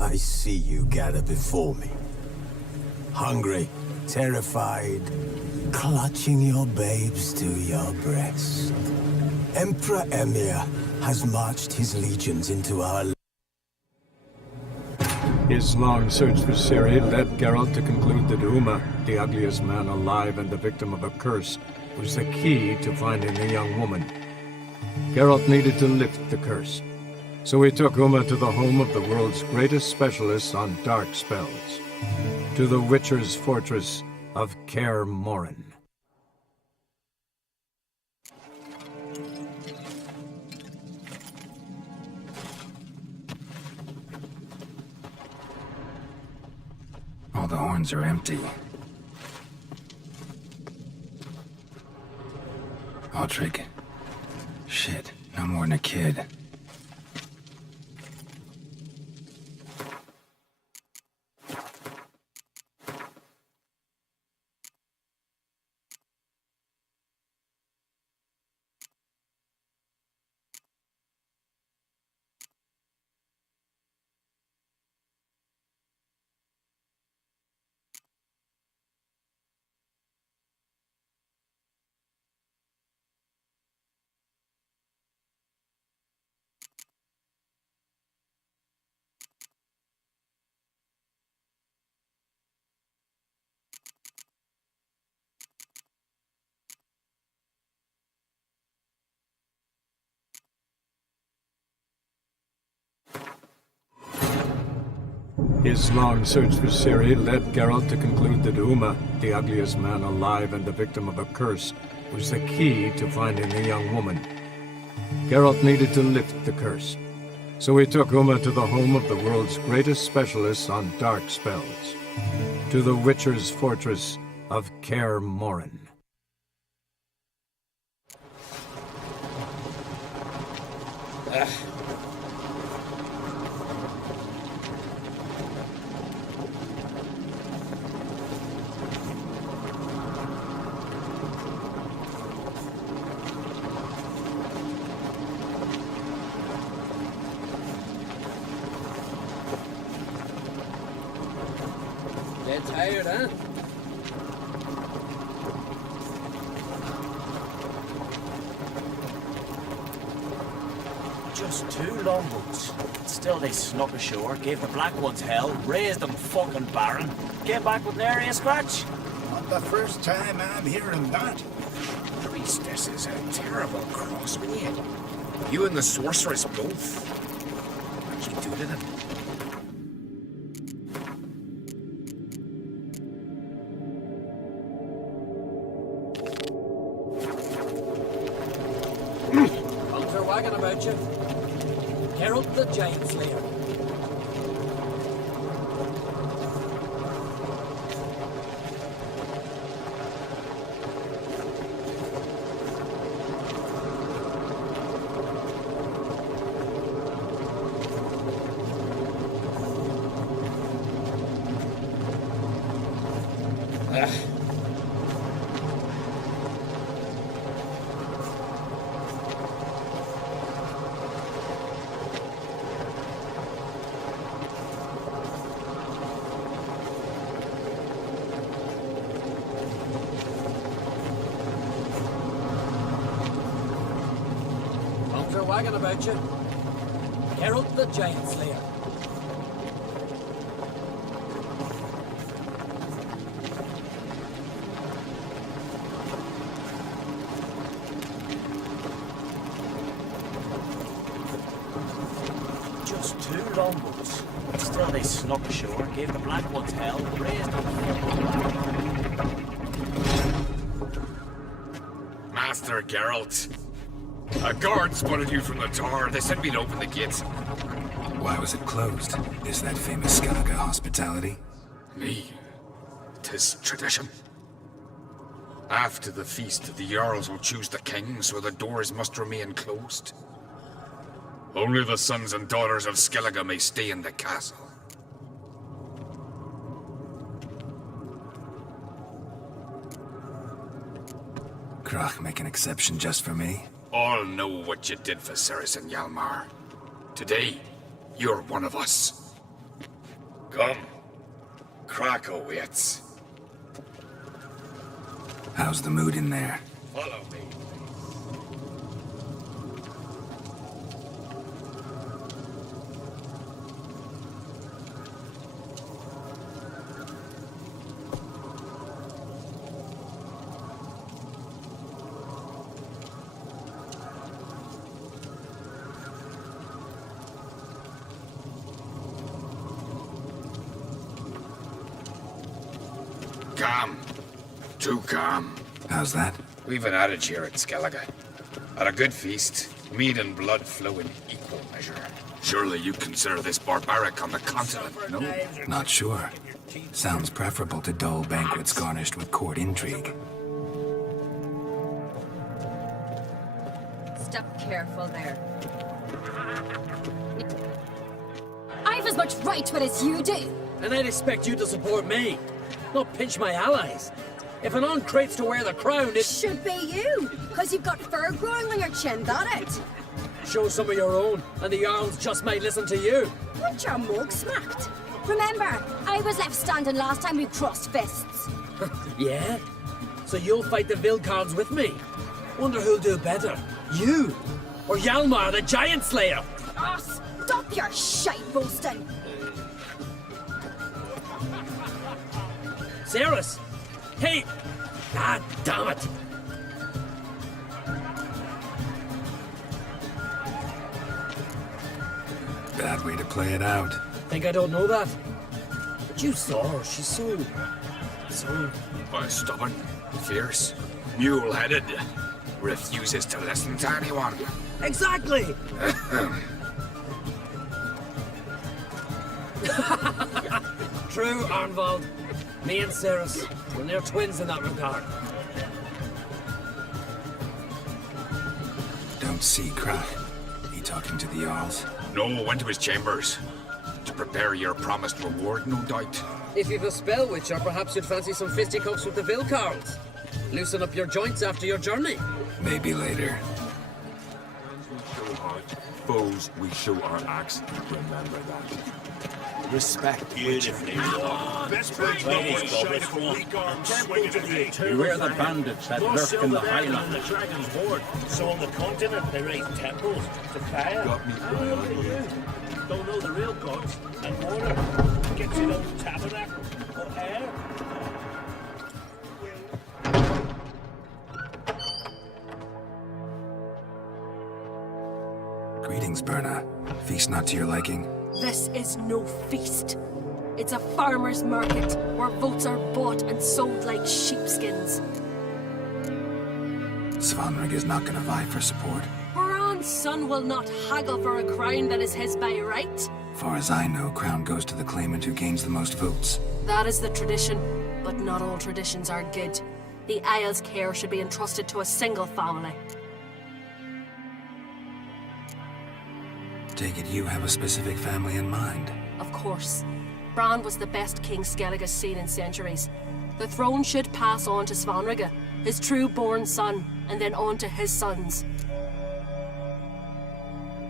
I see you gather before me. Hungry, terrified, clutching your babes to your breast. Emperor Emir has marched his legions into our... His long search for Ciri led Geralt to conclude that Uma, the ugliest man alive and the victim of a curse, was the key to finding the young woman. Geralt needed to lift the curse, so he took Uma to the home of the world's greatest specialist on dark spells, to the Witcher's fortress of Kaer Morhen. All the horns are empty. Aldrich. Shit, no more than a kid. His long search for Ciri led Geralt to conclude that Uma, the ugliest man alive and the victim of a curse, was the key to finding the young woman. Geralt needed to lift the curse, so he took Uma to the home of the world's greatest specialist on dark spells, to the Witcher's fortress of Kaer Morhen. Get tired, huh? Just 2 long boats. Still they snuck ashore, gave the black ones hell, raised them fucking barren, came back with nary a scratch. Not the first time I'm hearing that. Priestess is a terrible cross with you. You and the sorceress both. What'd you do to them? How's her wagging about you? Geralt the Giant Slayer. They're wagging about you. Geralt the Giant Slayer. Just 2 long boats. Still they snuck ashore, gave the black ones hell, raised them. Master Geralt. A guard spotted you from the tower. They said we'd open the gates. Why was it closed? Is that famous Skyrim hospitality? Me? 'Tis tradition. After the feast, the Jarls will choose the king, so the doors must remain closed. Only the sons and daughters of Skellige may stay in the castle. Krach make an exception just for me? All know what you did for Ceres and Hjalmar. Today, you're one of us. Come. Krakow waits. How's the mood in there? Follow me. Calm. Too calm. How's that? We've an adage here at Skellige. At a good feast, meat and blood flow in equal measure. Surely you consider this barbaric on the continent, no? Not sure. Sounds preferable to dull banquets garnished with court intrigue. Step careful there. I've as much right to it as you do. And I'd expect you to support me, not pinch my allies. If an on crates to wear the crown, it Should be you, because you've got fur growing on your chin, got it? show some of your own, and the Jarls just might listen to you. Want your mug smacked? Remember, I was left standing last time we crossed fists. Yeah? So you'll fight the Vilcards with me? Wonder who'll do better, you or Hjalmar the Giant Slayer? Oh, stop your shite boasting. Cerys! Hey! God damn it! Bad way to play it out. Think I don't know that? But you saw her, she's so... Stubborn, fierce, mule-headed, refuses to listen to anyone. Exactly! True, Arnvald. Me and Cerys, we're near twins in that regard. Don't see Krak. He talking to the Jarls? No, went to his chambers. To prepare your promised reward, no doubt. If you've a spell witcher, perhaps you'd fancy some fisticuffs with the Vilcards. Loosen up your joints after your journey. Maybe later. Foes, we show our axe. Remember that. Respect. Beautifully done. Ladies, Beware the bandits that lurk in the highlands. The dragon's horde. So on the continent they raise temples to fire. Got me eye on you. Don't know the real gods. And water. Gets you no tabernacle or air. Greetings, Berna. Feast not to your liking? This is no feast. It's a farmer's market where votes are bought and sold like sheepskins. Svanrig is not gonna vie for support. Bran's son will not haggle for a crown that is his by right. Far as I know, crown goes to the claimant who gains the most votes. That is the tradition, but not all traditions are good. The Isle's care should be entrusted to a single family. Take it you have a specific family in mind. Of course. Bran was the best king Skellige's seen in centuries. The throne should pass on to Svanrig, his true-born son, and then on to his sons.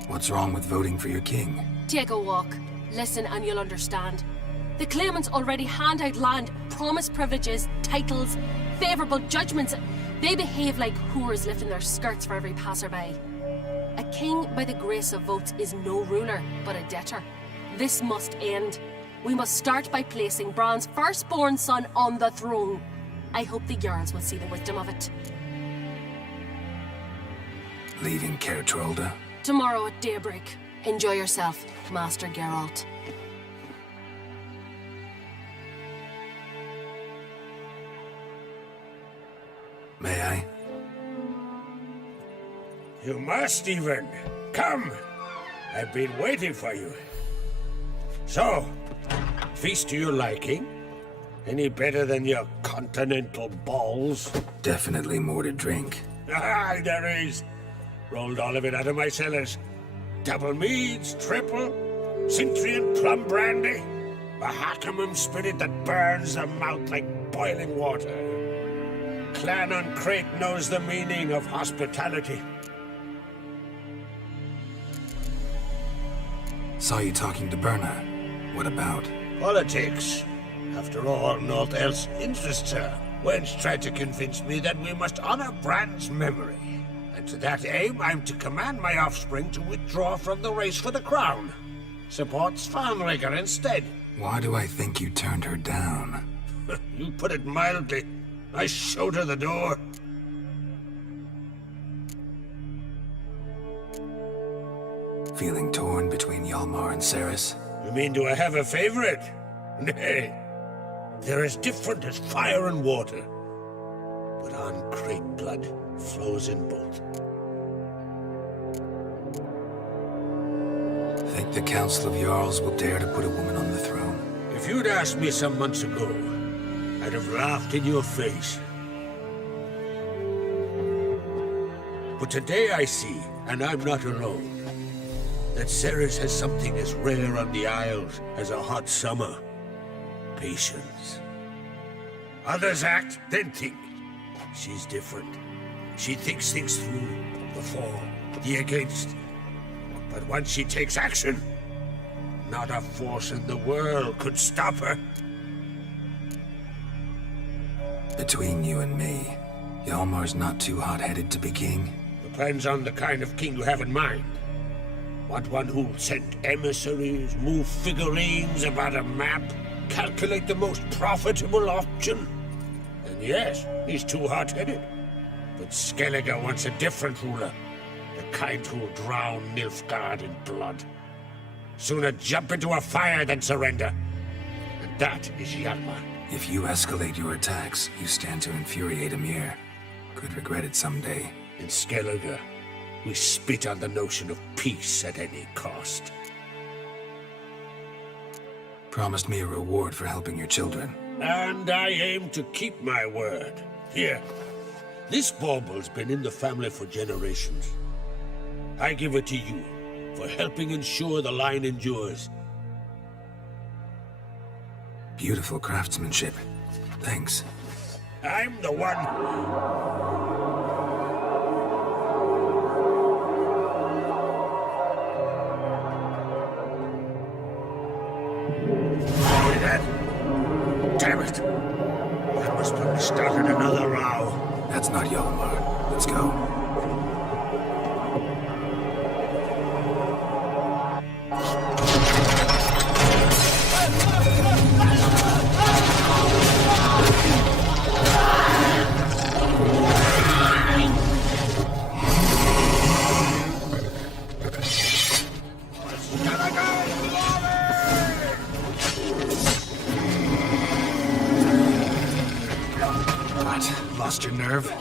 What's wrong with voting for your king? Take a walk. Listen and you'll understand. The claimants already hand out land, promise privileges, titles, favourable judgments. They behave like whores lifting their skirts for every passerby. A king by the grace of votes is no ruler, but a debtor. This must end. We must start by placing Bran's firstborn son on the throne. I hope the Jarls will see the wisdom of it. Leaving Caer Trolda? Tomorrow at daybreak. Enjoy yourself, Master Geralt. May I? You must even. Come. I've been waiting for you. So, feast to your liking? Any better than your continental balls? Definitely more to drink. Ah, there is. Rolled all of it out of my cellars. Double meads, triple, Cintrian plum brandy, Mahakimum spirit that burns the mouth like boiling water. Clan on Crate knows the meaning of hospitality. Saw you talking to Berna. What about? Politics. After all, naught else interests her. Wench tried to convince me that we must honor Bran's memory. And to that aim, I'm to command my offspring to withdraw from the race for the crown. Supports Farnrigger instead. Why do I think you turned her down? You put it mildly. I showed her the door. Feeling torn between Hjalmar and Ceres? You mean, do I have a favorite? Nay. They're as different as fire and water. But uncreate blood flows in both. Think the Council of Jarls will dare to put a woman on the throne? If you'd asked me some months ago, I'd have laughed in your face. But today I see, and I'm not alone, that Ceres has something as rare on the Isles as a hot summer. Patience. Others act, then think. She's different. She thinks things through, the for, the against. But once she takes action, not a force in the world could stop her. Between you and me, Hjalmar's not too hot-headed to be king? Depends on the kind of king you have in mind. Want one who'll send emissaries, move figurines about a map, calculate the most profitable option? And yes, he's too hot-headed. But Skellige wants a different ruler. The kind who'll drown Nilfgaard in blood. Sooner jump into a fire than surrender. And that is Hjalmar. If you escalate your attacks, you stand to infuriate Emir. Could regret it someday. In Skellige, we spit on the notion of peace at any cost. Promised me a reward for helping your children. And I aim to keep my word. Here, this bauble's been in the family for generations. I give it to you for helping ensure the line endures. Beautiful craftsmanship. Thanks. I'm the one. Damn it! I must have started another row. That's not Hjalmar. Let's go. Lost your nerve?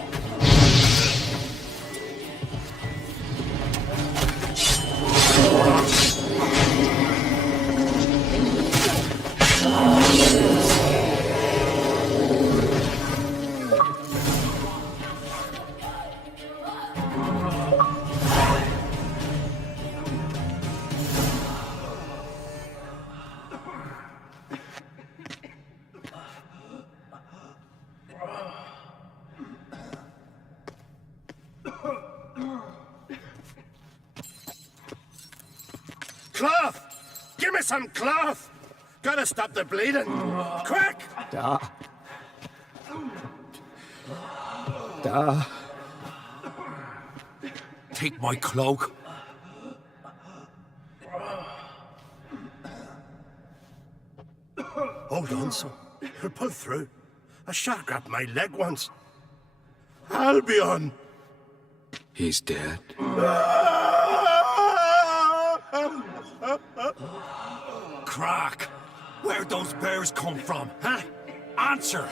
Cloth! Give me some cloth! Gotta stop the bleeding! Quick! Take my cloak. Hold on, son. You'll pull through. A shark grabbed my leg once. Albion! He's dead. Croc! Where'd those bears come from, huh? Answer!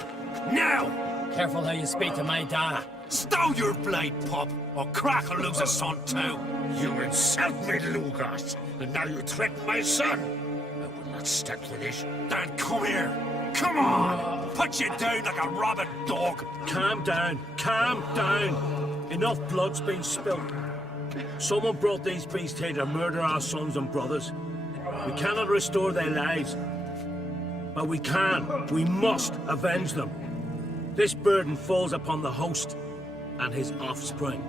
Now! Careful how you speak to my da. Stow your blade, pup, or Croc will lose a son too. You insult me, Lugas, and now you threaten my son. I will not stand for this. Dan, come here. Come on! Put you down like a rabid dog. Calm down. Calm down. Enough blood's been spilled. Someone brought these beasts here to murder our sons and brothers. We cannot restore their lives. But we can. We must avenge them. This burden falls upon the host and his offspring.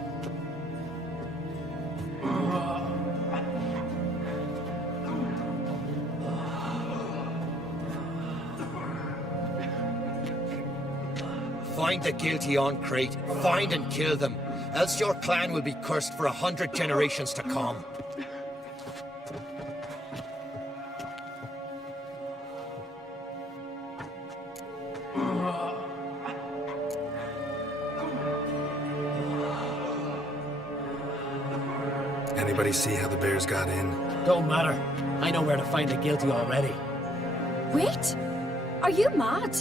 Find the guilty on Crate. Find and kill them. Else your clan will be cursed for 100 generations to come. Anybody see how the bears got in? Don't matter. I know where to find the guilty already. Wait! Are you mad?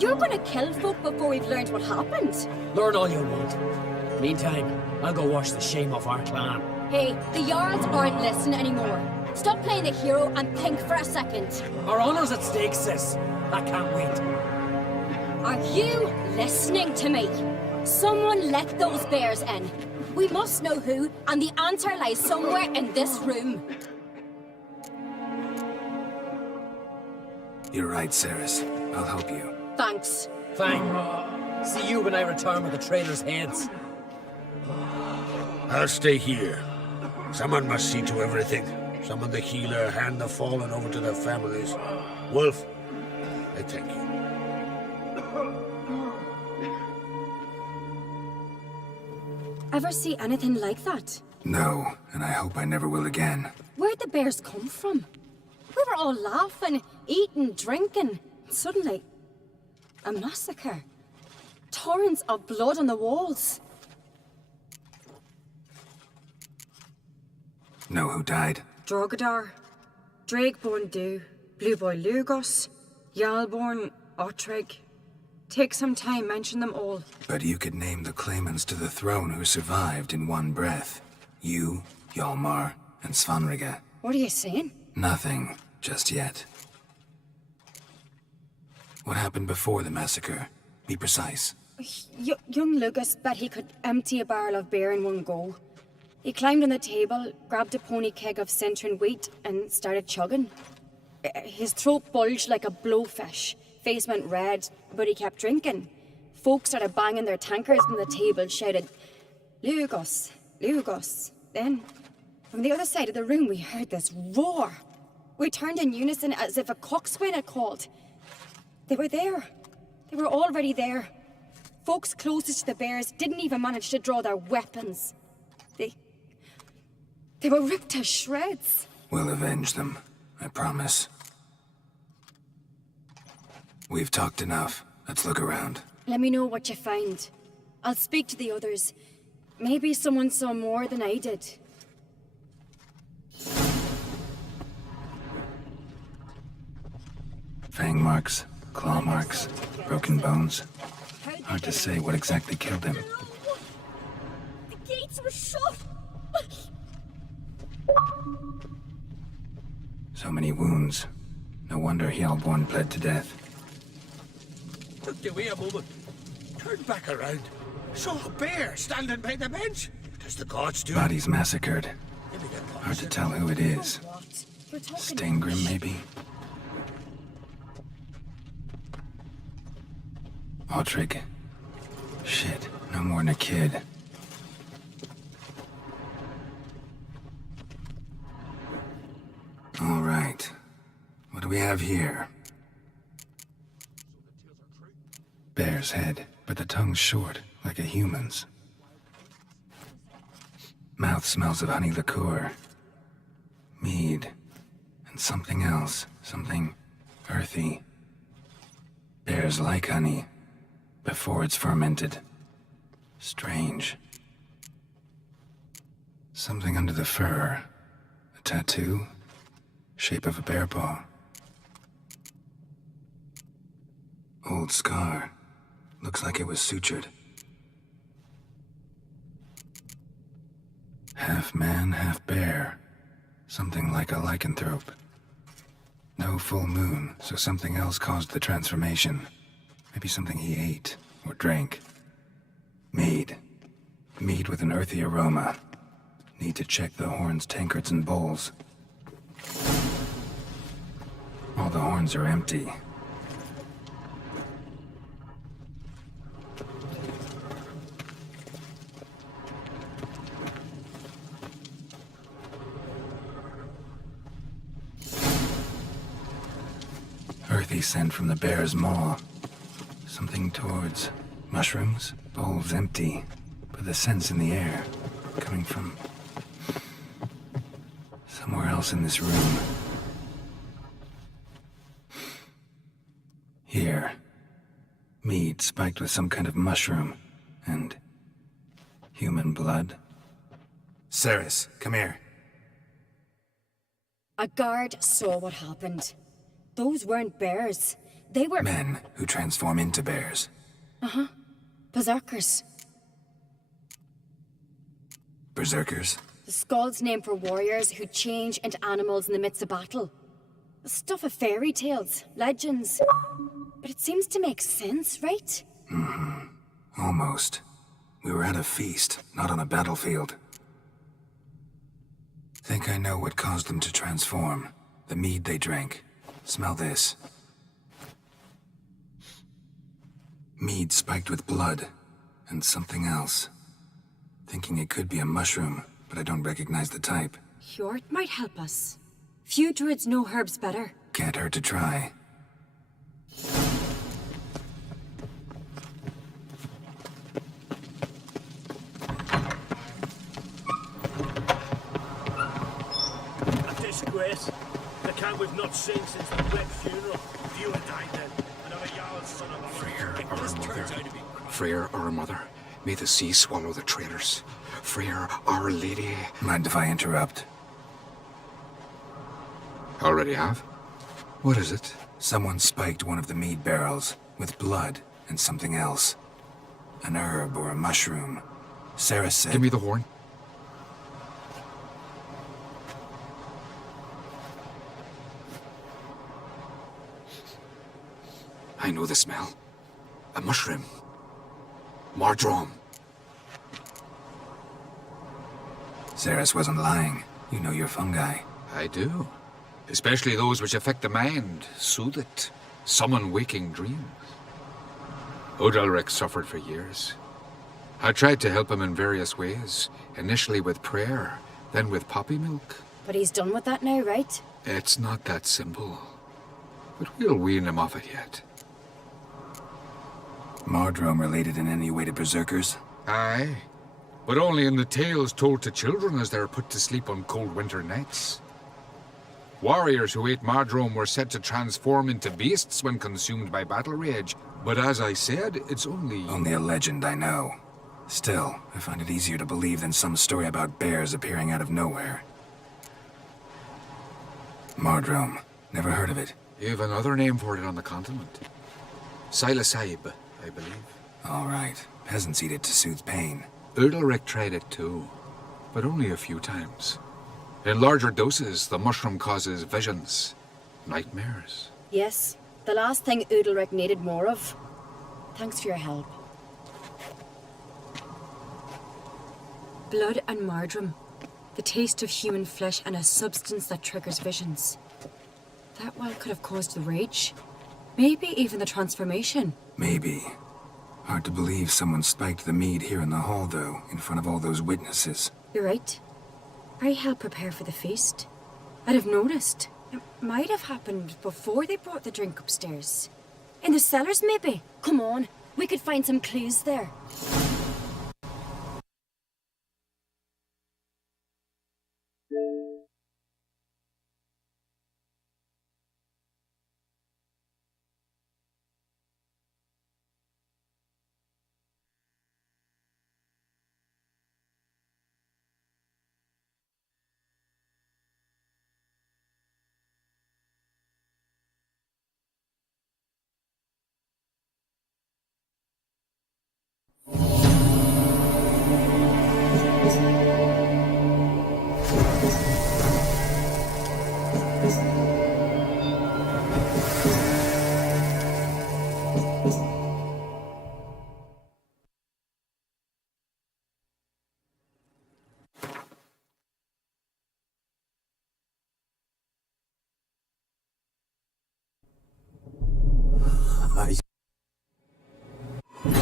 You're gonna kill folk before we've learned what happened. Learn all you want. Meantime, I'll go wash the shame off our clan. Hey, the Jarls aren't listening anymore. Stop playing the hero and think for a second. Our honor's at stake, sis. I can't wait. Are you listening to me? Someone let those bears in. We must know who, and the answer lies somewhere in this room. You're right, Ceres. I'll help you. Thanks. Fine. See you when I return with the traitors' heads. I'll stay here. Someone must see to everything. Someone the healer, hand the fallen over to their families. Wolf, I thank you. Ever see anything like that? No, and I hope I never will again. Where'd the bears come from? We were all laughing, eating, drinking. Suddenly, a massacre. Torrents of blood on the walls. Know who died? Drogadar, Drakeborn Du, Blueboy Lugos, Yalborn, Otreg. Take some time, mention them all. But you could name the claimants to the throne who survived in one breath. You, Hjalmar, and Svanrige. What are you saying? Nothing, just yet. What happened before the massacre? Be precise. Young Lucas bet he could empty a barrel of beer in one go. He climbed on the table, grabbed a pony keg of Centron wheat, and started chugging. His throat bulged like a blowfish. Face went red, but he kept drinking. Folk started banging their tankards on the table, shouted, "Lugos, Lugos." Then, from the other side of the room, we heard this roar. We turned in unison as if a coxswain had called. They were there. They were already there. Folks closest to the bears didn't even manage to draw their weapons. They were ripped to shreds. We'll avenge them, I promise. We've talked enough. Let's look around. Let me know what you find. I'll speak to the others. Maybe someone saw more than I did. Fang marks, claw marks, broken bones. Hard to say what exactly killed him. The gates were shut! So many wounds. No wonder Hjalborn bled to death. Look the way a moment. Turn back around. Saw a bear standing by the bench. Does the gods do? Bodies massacred. Hard to tell who it is. Steingrim, maybe? Otrig. Shit, no more than a kid. All right. What do we have here? Bear's head, but the tongue's short, like a human's. Mouth smells of honey liqueur. Mead. And something else. Something earthy. Bears like honey. Before it's fermented. Strange. Something under the fur. A tattoo? Shape of a bear paw. Old scar. Looks like it was sutured. Half man, half bear. Something like a lycanthrope. No full moon, so something else caused the transformation. Maybe something he ate or drank. Mead. Mead with an earthy aroma. Need to check the horns, tankards, and bowls. All the horns are empty. Earthy scent from the bear's maw. Something towards Mushrooms, bowls empty, but the scent's in the air, coming from somewhere else in this room. Here. Mead spiked with some kind of mushroom, and human blood. Ceres, come here. A guard saw what happened. Those weren't bears. They were... Men who transform into bears. Uh-huh. Berserkers. Berserkers? The Skald's name for warriors who change into animals in the midst of battle. The stuff of fairy tales, legends. But it seems to make sense, right? Mm-hmm. Almost. We were at a feast, not on a battlefield. Think I know what caused them to transform. The mead they drank. Smell this. Mead spiked with blood. And something else. Thinking it could be a mushroom, but I don't recognize the type. Hjort might help us. Few druids know herbs better. Can't hurt to try. A disgrace. The camp we've not seen since the Red funeral. Few had died then. Another Jarl's son of a... Freyr, our mother. Freyr, our mother. May the sea swallow the traitors. Freyr, our lady. Mind if I interrupt? Already have? What is it? Someone spiked one of the mead barrels with blood and something else. An herb or a mushroom. Sarah said... Give me the horn. I know the smell. A mushroom. Mardrome. Ceres wasn't lying. You know your fungi. I do. Especially those which affect the mind, soothe it, summon waking dreams. Odalric suffered for years. I tried to help him in various ways, initially with prayer, then with poppy milk. But he's done with that now, right? It's not that simple. But we'll wean him off it yet. Mardrome related in any way to berserkers? Aye. But only in the tales told to children as they're put to sleep on cold winter nights. Warriors who ate Mardrome were said to transform into beasts when consumed by battle rage. But as I said, it's only... Only a legend, I know. Still, I find it easier to believe than some story about bears appearing out of nowhere. Mardrome. Never heard of it. You've another name for it on the continent. Silasib, I believe. All right. Peasants eat it to soothe pain. Udalric tried it too, but only a few times. In larger doses, the mushroom causes visions, nightmares. Yes, the last thing Udalric needed more of. Thanks for your help. Blood and Mardrome. The taste of human flesh and a substance that triggers visions. That well could have caused the rage. Maybe even the transformation. Maybe. Hard to believe someone spiked the mead here in the hall, though, in front of all those witnesses. You're right. I helped prepare for the feast. I'd have noticed. It might have happened before they brought the drink upstairs. In the cellars, maybe. Come on, we could find some clues there.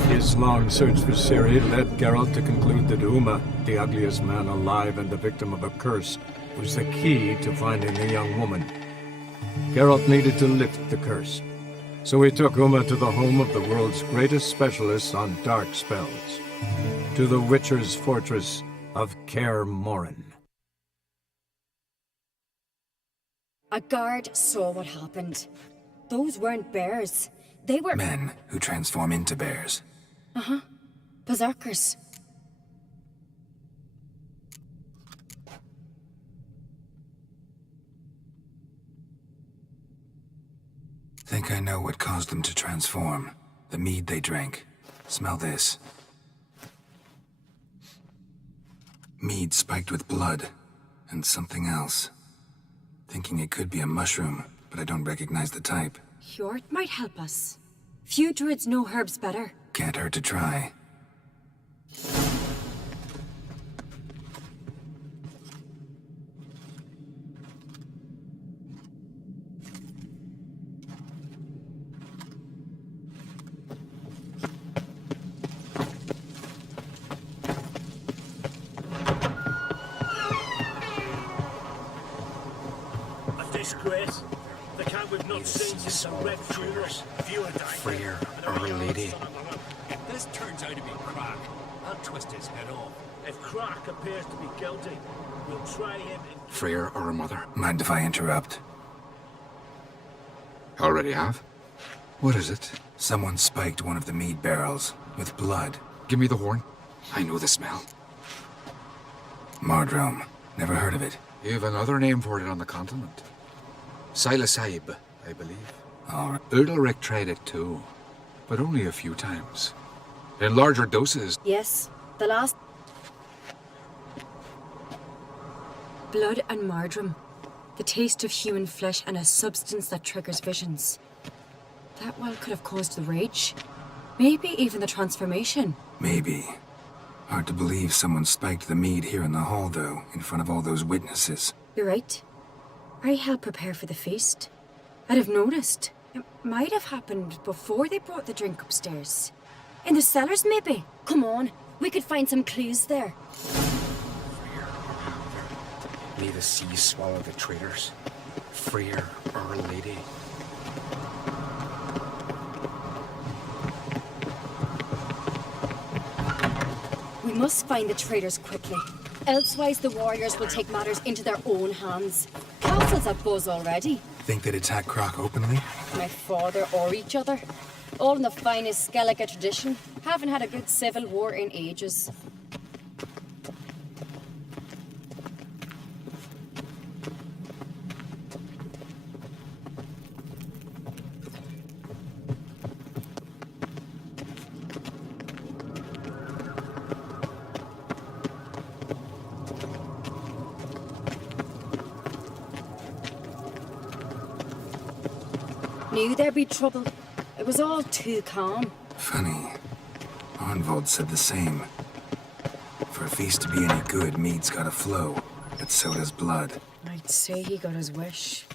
His long search for Ciri led Geralt to conclude that Uma, the ugliest man alive and the victim of a curse, was the key to finding the young woman. Geralt needed to lift the curse. So we took Uma to the home of the world's greatest specialists on dark spells, to the Witcher's fortress of Kaer Morhen. A guard saw what happened. Those weren't bears. They were... Men who transform into bears. Uh-huh. Berserkers. Think I know what caused them to transform. The mead they drank. Smell this. Mead spiked with blood. And something else. Thinking it could be a mushroom, but I don't recognize the type. Hjort might help us. Few druids know herbs better. Can't hurt to try. Disgrace. The camp we've not seen since the Red Funerals. Freer, Our Lady. If this turns out to be Crack, I'll twist his head off. If Crack appears to be guilty, we'll try him in... Freer, our mother. Mind if I interrupt? Already have? What is it? Someone spiked one of the mead barrels with blood. Give me the horn. I know the smell. Mardrome. Never heard of it. You've another name for it on the continent. Silasaib, I believe. All right. Erdalric tried it too, but only a few times. In larger doses. Yes, the last... Blood and Mardrome. The taste of human flesh and a substance that triggers visions. That well could have caused the rage. Maybe even the transformation. Maybe. Hard to believe someone spiked the mead here in the hall, though, in front of all those witnesses. You're right. I helped prepare for the feast. I'd have noticed. It might have happened before they brought the drink upstairs. In the cellars, maybe. Come on, we could find some clues there. May the sea swallow the traitors. Freer, Our Lady. We must find the traitors quickly. Elsewise, the warriors will take matters into their own hands. Castle's a buzz already. Think they'd attack Croc openly? My father or each other. All in the finest Skellige tradition. Haven't had a good civil war in ages. Knew there'd be trouble. It was all too calm. Funny. Arnvold said the same. For a feast to be any good, mead's gotta flow. But so does blood. I'd say he got his wish.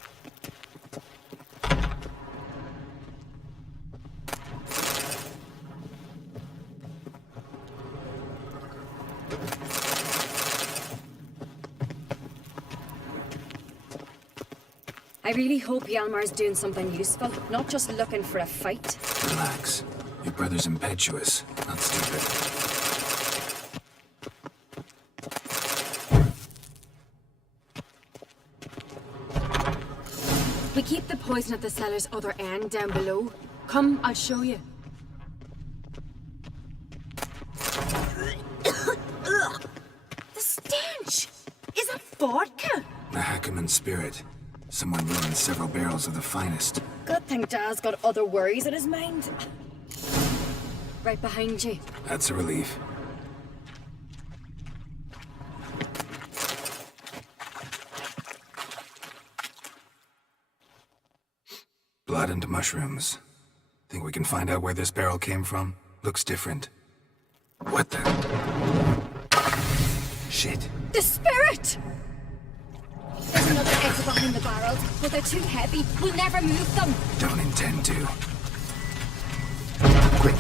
I really hope Hjalmar's doing something useful, not just looking for a fight. Relax. Your brother's impetuous, not stupid. We keep the poison at the cellar's other end down below. Come, I'll show you. The stench! Is that vodka? The Hackerman spirit. Someone ruined several barrels of the finest. Good thing Dad's got other worries in his mind. Right behind you. That's a relief. Blood and mushrooms. Think we can find out where this barrel came from? Looks different. What the? Shit. The spirit! There's another exit behind the barrels, but they're too heavy. We'll never move them. Don't intend to. Quick.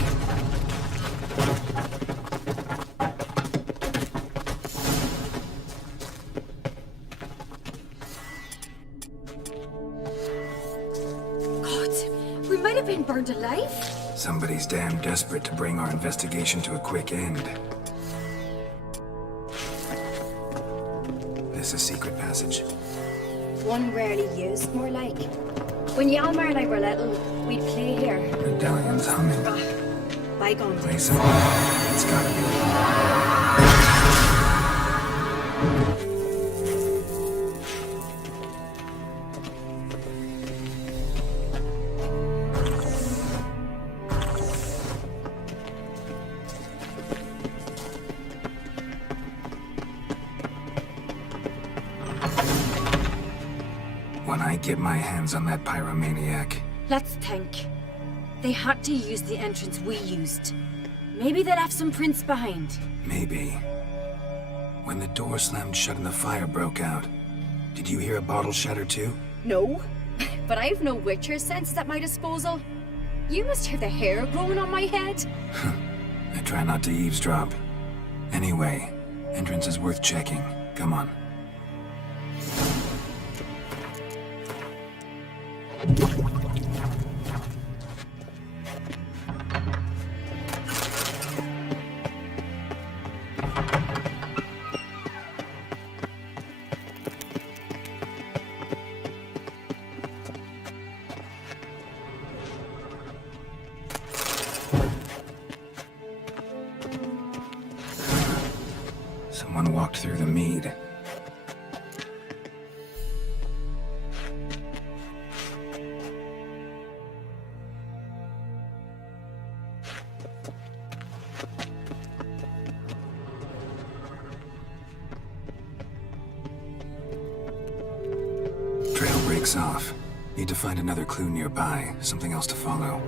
God, we might have been burned alive? Somebody's damn desperate to bring our investigation to a quick end. This a secret passage? One rarely used, more like. When Hjalmar and I were little, we'd play here. Medallion's humming. Bygone Play days. some. It's gotta be. When I get my hands on that pyromaniac, Let's think. They had to use the entrance we used. Maybe they left some prints behind. maybe. When the door slammed shut and the fire broke out, did you hear a bottle shatter too? No, but I've no Witcher senses at my disposal. You must hear the hair growing on my head. I try not to eavesdrop. Anyway, entrance is worth checking. Come on. Someone walked through the mead. Trail breaks off. Need to find another clue nearby, something else to follow.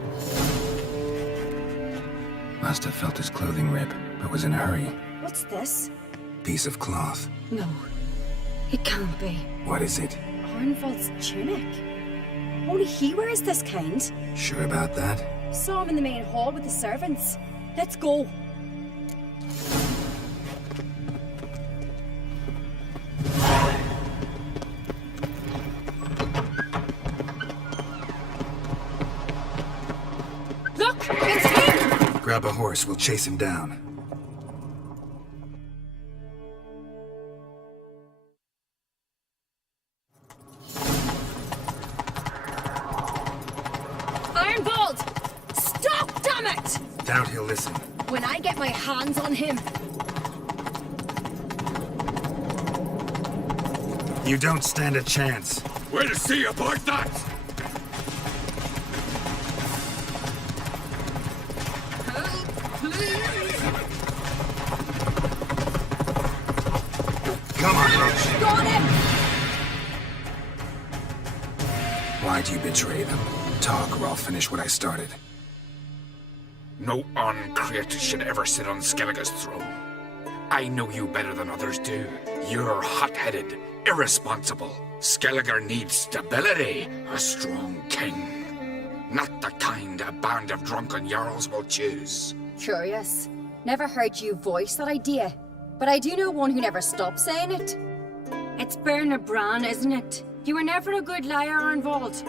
Must have felt his clothing rip, but was in a hurry. What's this? Piece of cloth. No, it can't be. What is it? Arnvald's tunic. Only he wears this kind. Sure about that? Saw him in the main hall with the servants. Let's go. Look, it's him! Grab a horse, we'll chase him down. Arnvald! Stop, damn it! Doubt he'll listen. When I get my hands on him, You don't stand a chance. We'll see about that! Come on, Roach. got him! Why'd you betray them? Talk or I'll finish what I started. No uncreate should ever sit on Skellige's throne. I know you better than others do. You're hot-headed, irresponsible. Skellige needs stability, a strong king. Not the kind a band of drunken jarls will choose. Curious. Never heard you voice that idea. But I do know one who never stops saying it. It's Berna Bran, isn't it? You were never a good liar, Arnvald.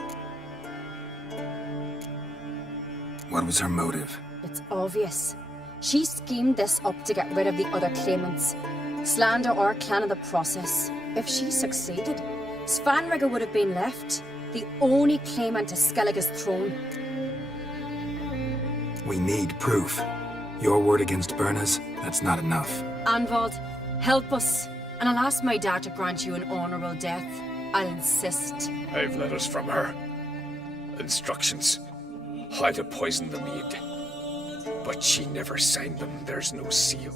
What was her motive? It's obvious. She schemed this up to get rid of the other claimants. Slander our clan in the process. If she succeeded, Svanrige would have been left, the only claimant to Skellige's throne. We need proof. Your word against Berna's, that's not enough. Arnvald, help us. And I'll ask my dad to grant you an honorable death. I'll insist. I've letters from her. Instructions. How to poison the mead. But she never signed them. There's no seal.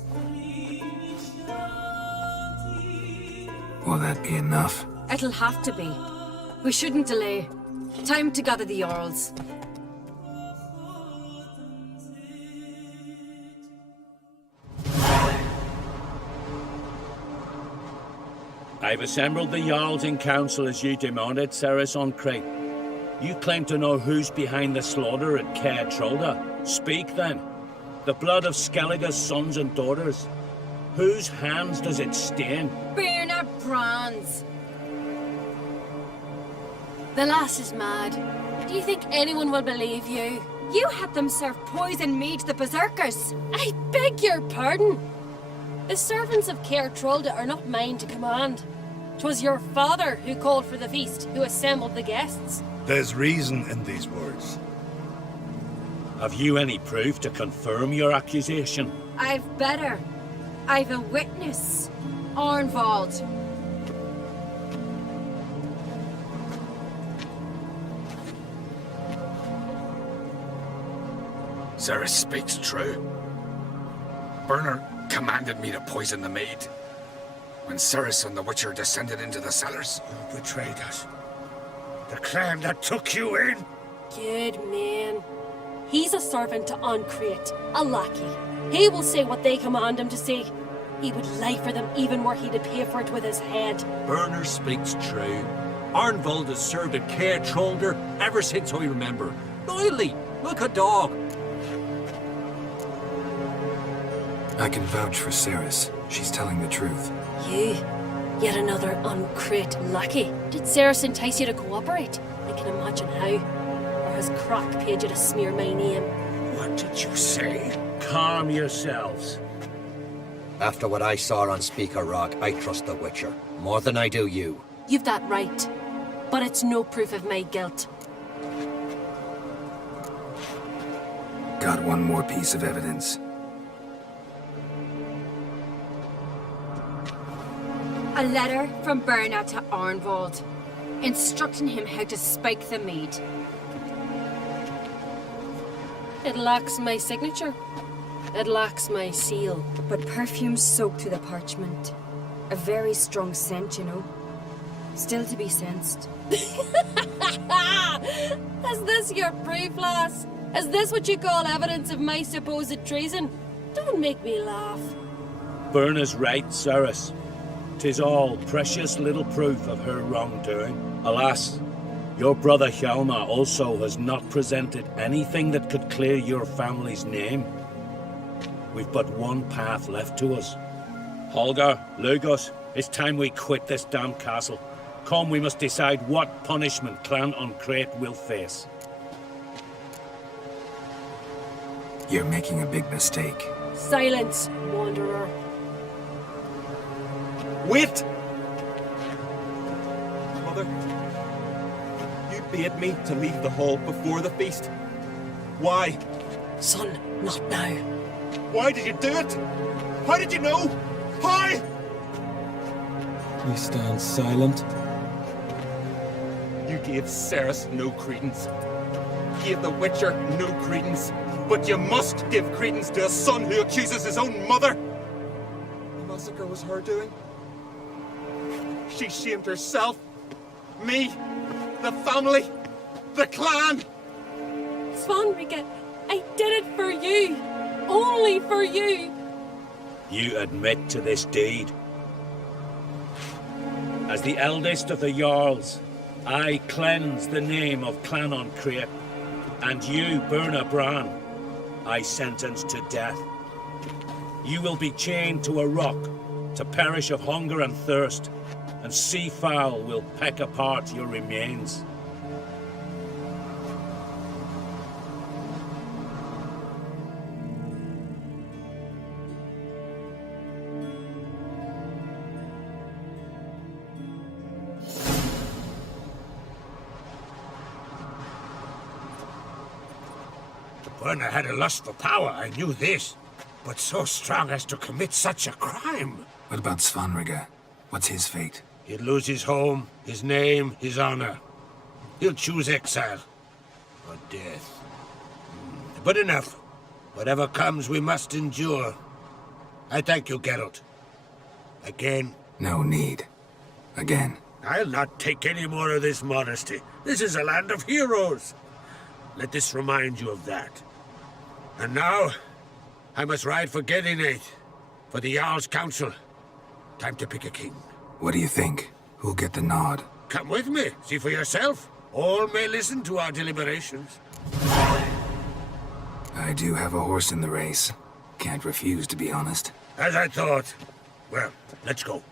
Will that be enough? It'll have to be. We shouldn't delay. Time to gather the Jarls. I've assembled the Jarls in council as you demanded, Ceres on Crate. You claim to know who's behind the slaughter at Caer Trolda. Speak then. The blood of Skellige's sons and daughters. Whose hands does it stain? Berna Bran's. The lass is mad. Do you think anyone will believe you? You had them serve poison mead to the berserkers. I beg your pardon. The servants of Caer Trolda are not mine to command. 'Twas your father who called for the feast, who assembled the guests. There's reason in these words. Have you any proof to confirm your accusation? I've better. I've a witness. Arnvald. Ceres speaks true. Bernard commanded me to poison the maid. When Ceres and the Witcher descended into the cellars. You betrayed us. The clan that took you in. Good man. He's a servant to Ancrete, a lackey. He will say what they command him to say. He would lie for them even were he to pay for it with his head. Bernard speaks true. Arnvald has served at Caer Trolder ever since I remember. Loyally, like a dog. I can vouch for Ceres. She's telling the truth. You? Yet another Ancrete lackey. Did Ceres entice you to cooperate? I can imagine how. Or has Croc paid you to smear my name? What did you say? Calm yourselves. After what I saw on Speaker Rock, I trust the Witcher. More than I do you. You've that right. But it's no proof of my guilt. Got one more piece of evidence. A letter from Berna to Arnvald, instructing him how to spike the mead. It lacks my signature. It lacks my seal. But perfume soaked through the parchment. A very strong scent, you know. Still to be sensed. Is this your proof, lass? Is this what you call evidence of my supposed treason? Don't make me laugh. Berna's right, Ceres. 'Tis all precious little proof of her wrongdoing. Alas, your brother Hjalmar also has not presented anything that could clear your family's name. We've but one path left to us. Holger, Lugos, it's time we quit this damn castle. Come, we must decide what punishment Clan Ancrete will face. You're making a big mistake. Silence, wanderer. Wait! Mother, you bade me to leave the hall before the feast. Why? Son, not now. Why did you do it? How did you know? How? We stand silent. You gave Ceres no credence. Gave the Witcher no credence. But you must give credence to a son who accuses his own mother. The massacre was her doing. She shamed herself, me, the family, the clan. Svanrika, I did it for you. Only for you. You admit to this deed. As the eldest of the Jarls, I cleanse the name of Clan Ancrete, and you, Berna Bran, I sentence to death. You will be chained to a rock to perish of hunger and thirst, and sea fowl will peck apart your remains. Berna had a lust for power, I knew this. But so strong as to commit such a crime. What about Svanrika? What's his fate? He'd lose his home, his name, his honor. He'll choose exile. Or death. But enough. Whatever comes, we must endure. I thank you, Geralt. Again. No need. Again. I'll not take any more of this modesty. This is a land of heroes. Let this remind you of that. And now, I must ride for Gedinate, for the Jarl's Council. Time to pick a king. What do you think? Who'll get the nod? Come with me, see for yourself. All may listen to our deliberations. I do have a horse in the race. Can't refuse, to be honest. As I thought. Well, let's go.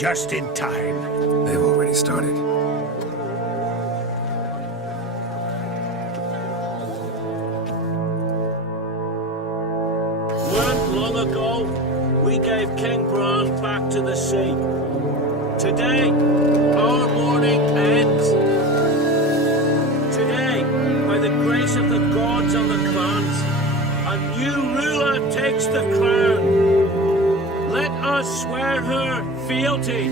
Just in time. They've already started. Weren't long ago, we gave King Bran back to the sea. Today, our mourning ends. Today, by the grace of the gods and the clans, a new ruler takes the crown. Let us swear her fealty.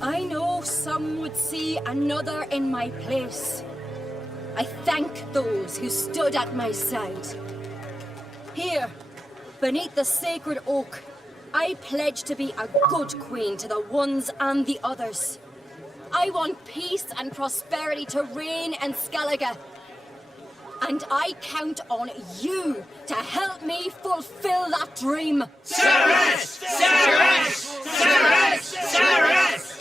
I know some would see another in my place. I thank those who stood at my side. Here, beneath the sacred oak, I pledge to be a good queen to the ones and the others. I want peace and prosperity to reign in Skellige. And I count on you to help me fulfill that dream. Ceres! Ceres! Ceres! Ceres!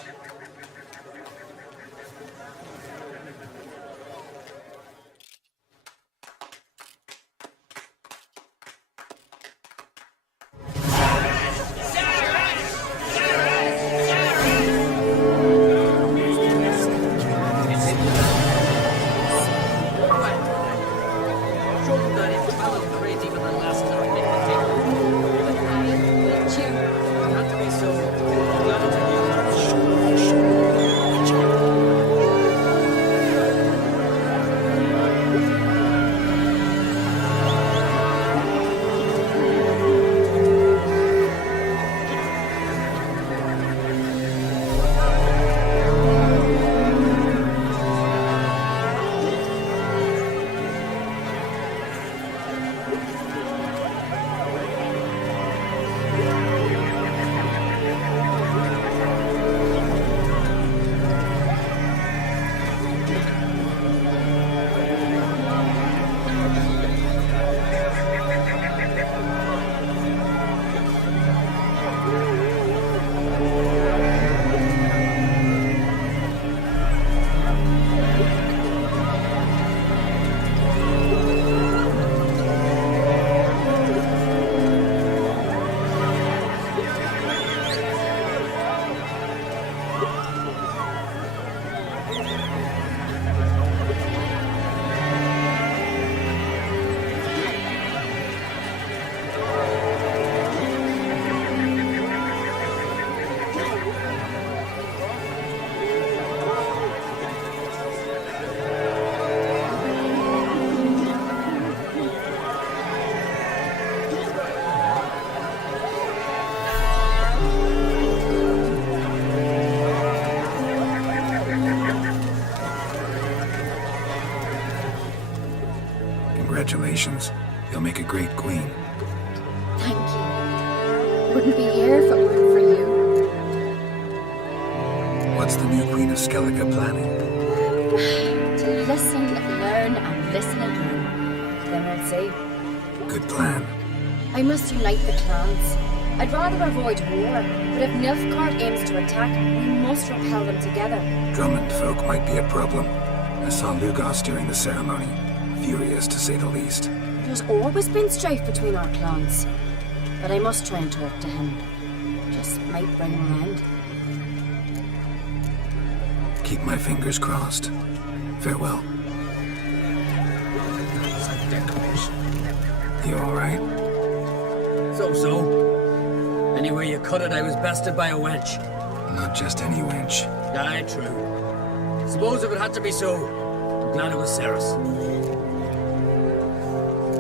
Congratulations. You'll make a great queen. Thank you. Wouldn't be here if it weren't for you. What's the new Queen of Skellige planning? To listen, learn, and listen again. Then we'll see. Good plan. I must unite the clans. I'd rather avoid war, but if Nilfgaard aims to attack, we must repel them together. Drummond folk might be a problem. I saw Lugos during the ceremony. Furious, to say the least. There's always been strife between our clans. But I must try and talk to him. Just might bring him around. Keep my fingers crossed. Farewell. You alright? So. Anyway you cut it, I was bested by a wench. Not just any wench. Aye, true. Suppose if it had to be so, I'm glad it was Ceres.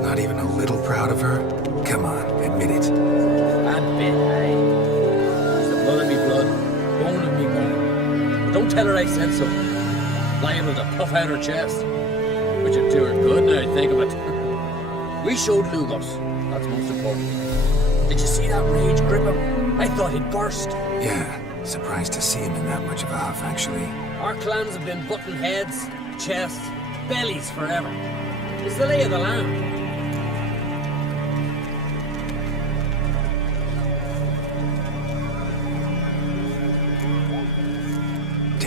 Not even a little proud of her? Come on, admit it. Admit, aye. It's the blood of me blood, bone of me bone. But don't tell her I said so. Liable to puff out her chest. Which would do her good now I think of it. We showed Lugos. That's most important. Did you see that rage grip him? I thought he'd burst. Yeah, surprised to see him in that much of a huff, actually. Our clans have been butting heads, chests, bellies forever. It's the lay of the land.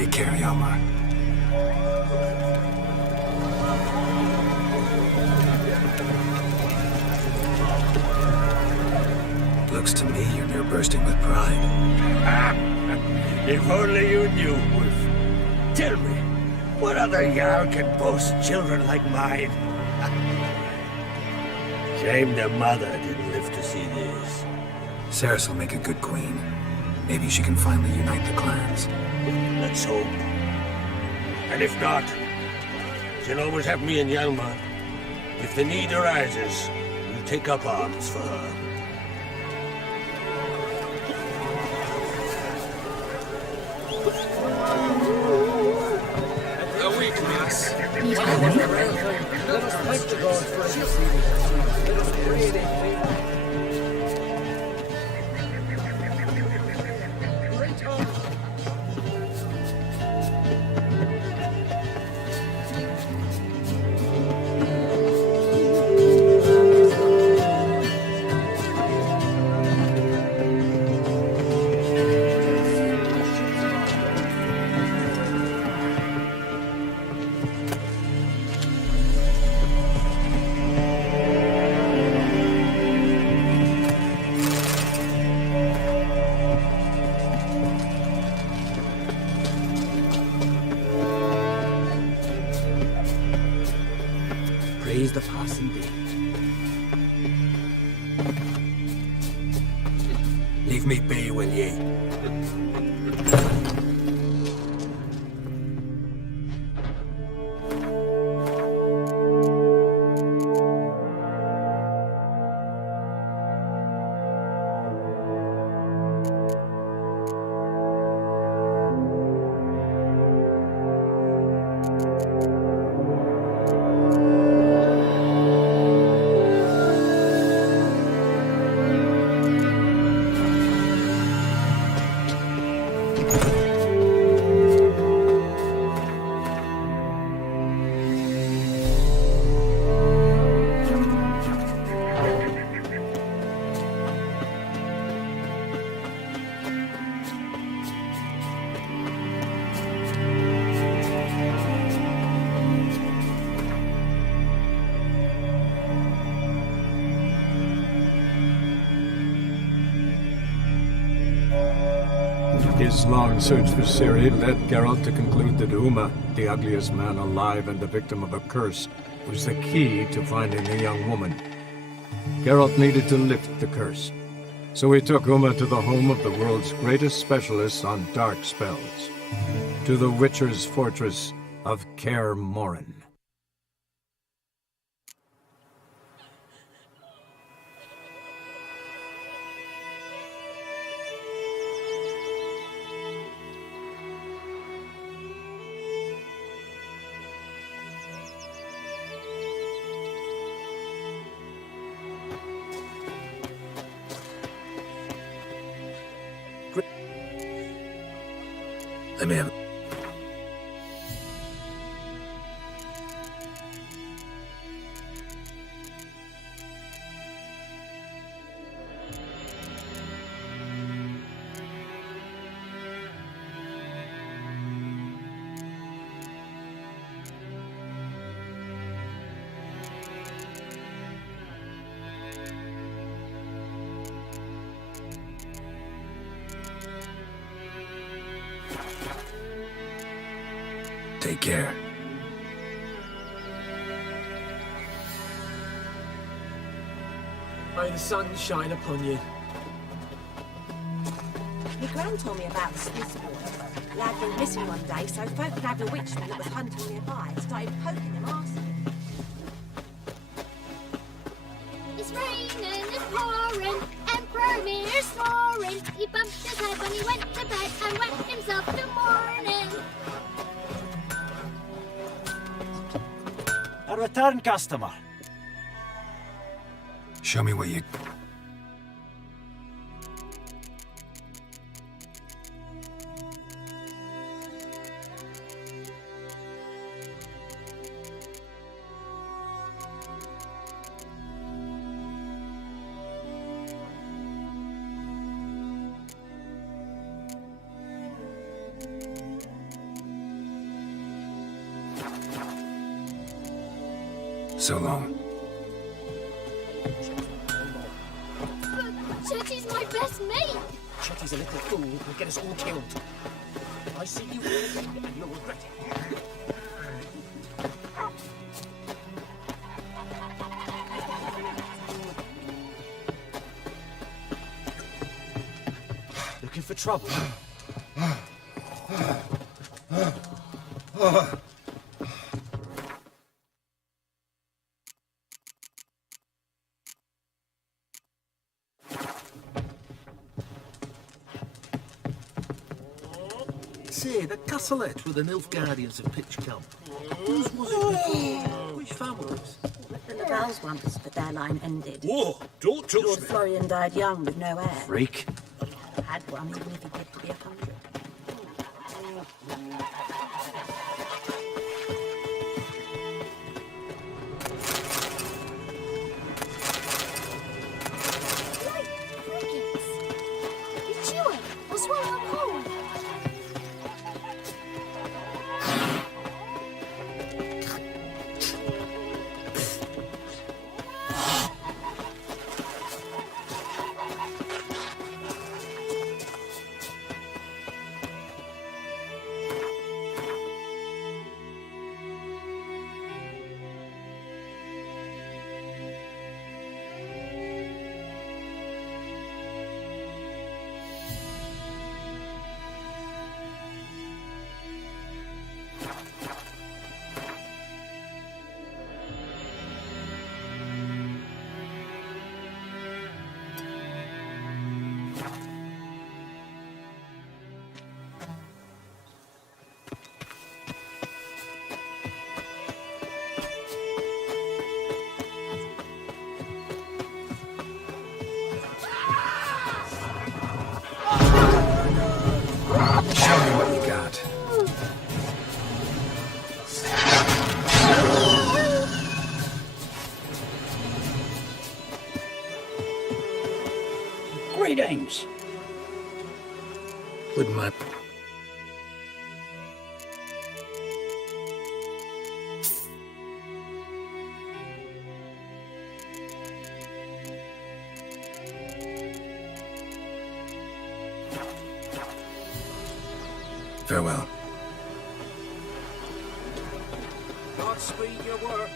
Take care, Yalmar. Looks to me you're near bursting with pride. If only you knew, Wolf. Tell me, what other Jarl can boast children like mine? Shame the mother didn't live to see this. Ceres will make a good queen. Maybe she can finally unite the clans. Let's hope. And if not, she'll always have me and Hjalmar. If the need arises, we'll take up arms for her. A weak mass. Let us thank the gods for it. Let us pray they favor. Praise the passing day. Leave me be, will ye? His long search for Ciri led Geralt to conclude that Uma, the ugliest man alive and the victim of a curse, was the key to finding the young woman. Geralt needed to lift the curse, so he took Uma to the home of the world's greatest specialists on dark spells, to the Witcher's fortress of Kaer Morhen. Let me have it. Take care. May the sun shine upon you. My gran told me about the Smith's boy. Lad went missing one day, so folk grabbed a witchman that was hunting nearby and started poking him arson. It's raining, it's pouring, Emperor Mir's snoring. He bumped his head when he went to bed and wet himself till morning. A return customer. Show me what you... So long. But Chetty's my best mate. Chetty's a little fool who'll get us all killed. I see you again and you'll regret it. Looking for trouble? Say, the castleette with the Nilfgaardians of Pitchcamp. Whose was it before? Which families? The Laval's once, but their line ended. Whoa, don't touch Lord me. Florian died young with no heir. Freak. Had one, even if he lived to be 100. You chewing? What's wrong? I'm home. Show me what you got. Greetings. Wouldn't my... Farewell. Godspeed your work.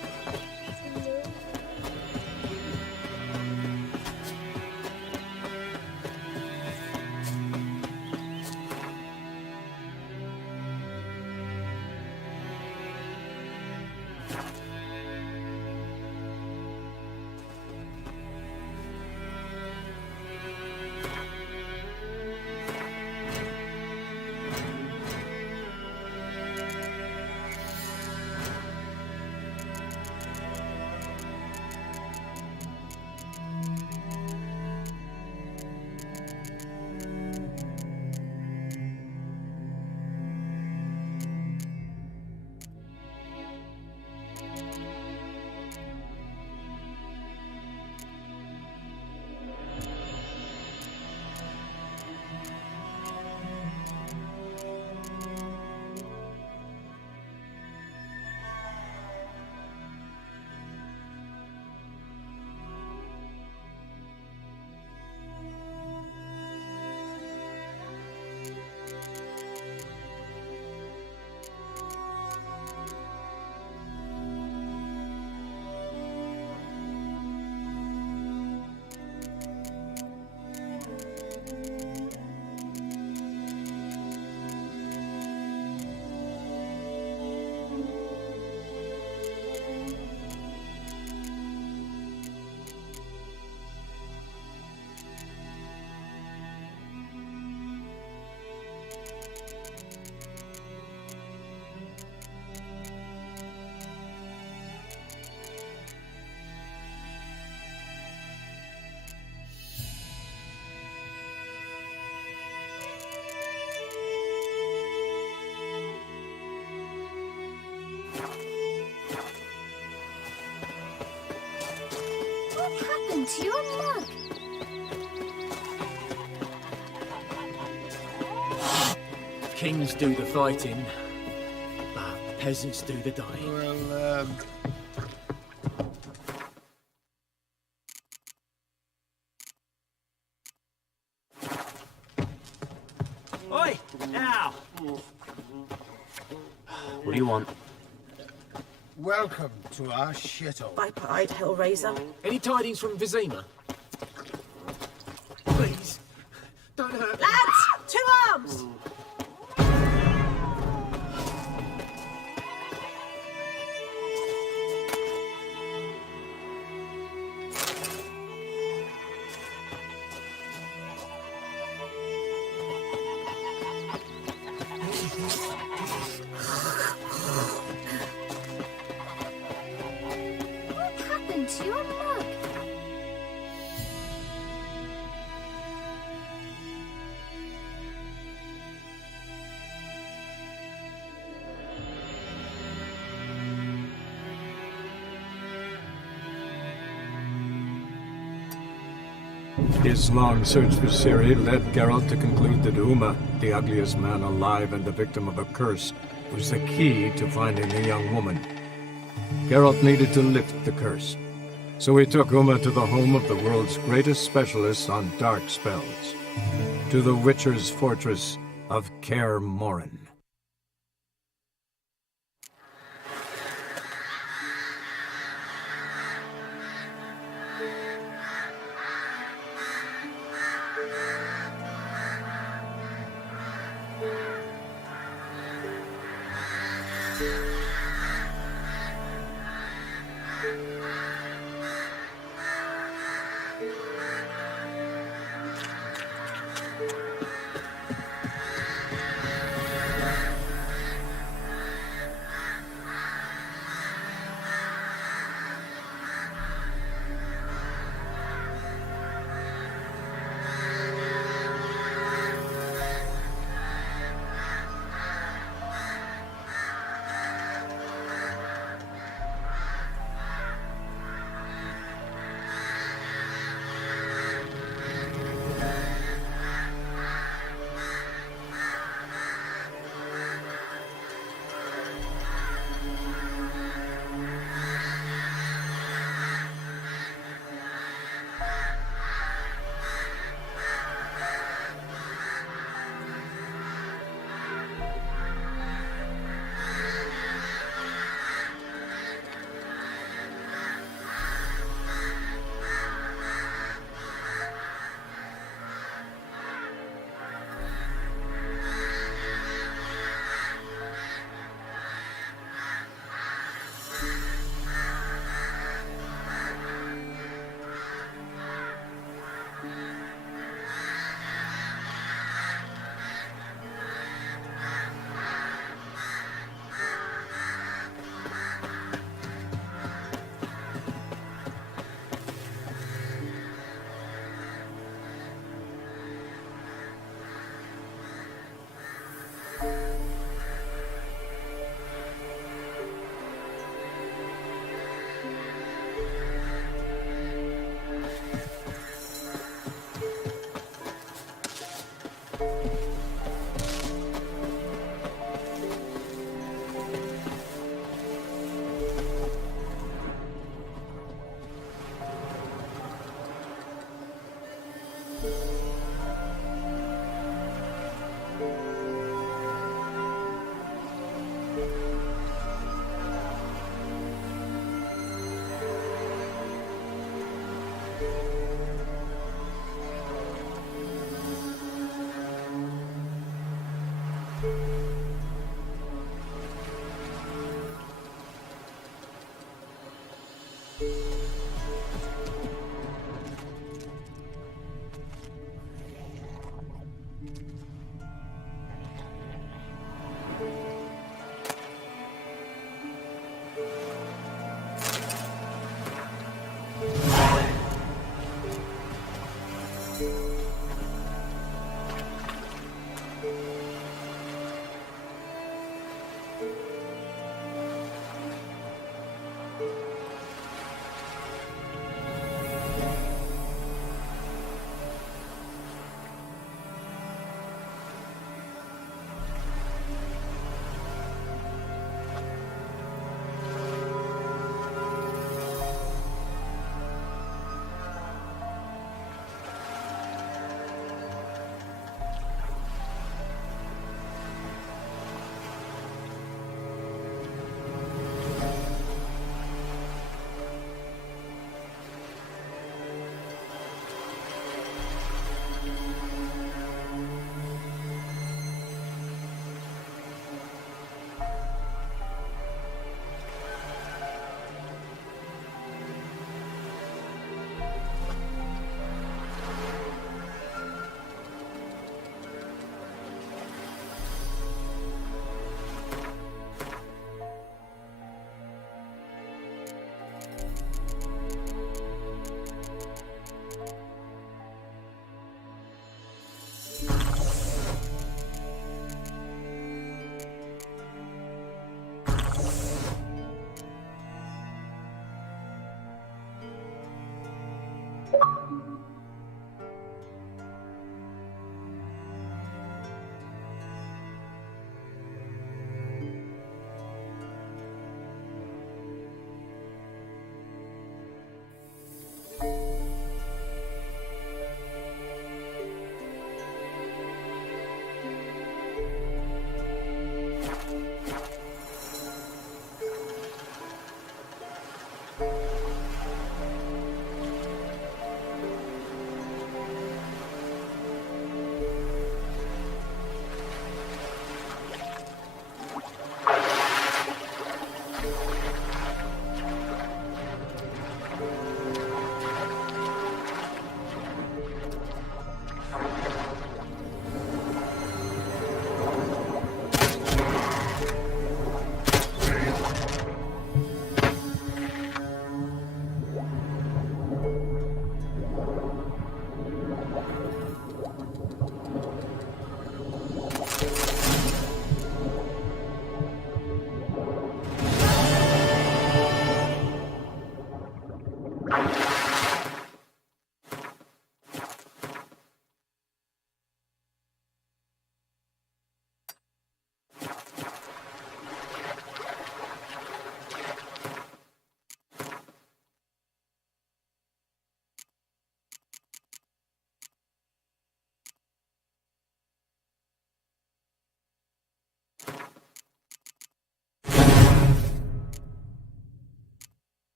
What happened to your mug? Kings do the fighting, but peasants do the dying. Well, Oi, now! What do you want? Welcome to our shithole. Bye-bye, Hellraiser. Any tidings from Vizima? Please, don't hurt me. Lads! 2 arms! What happened to your mug? His long search for Ciri led Geralt to conclude that Uma, the ugliest man alive and the victim of a curse, was the key to finding the young woman. Geralt needed to lift the curse, so he took Uma to the home of the world's greatest specialist on dark spells, to the Witcher's fortress of Kaer Morhen.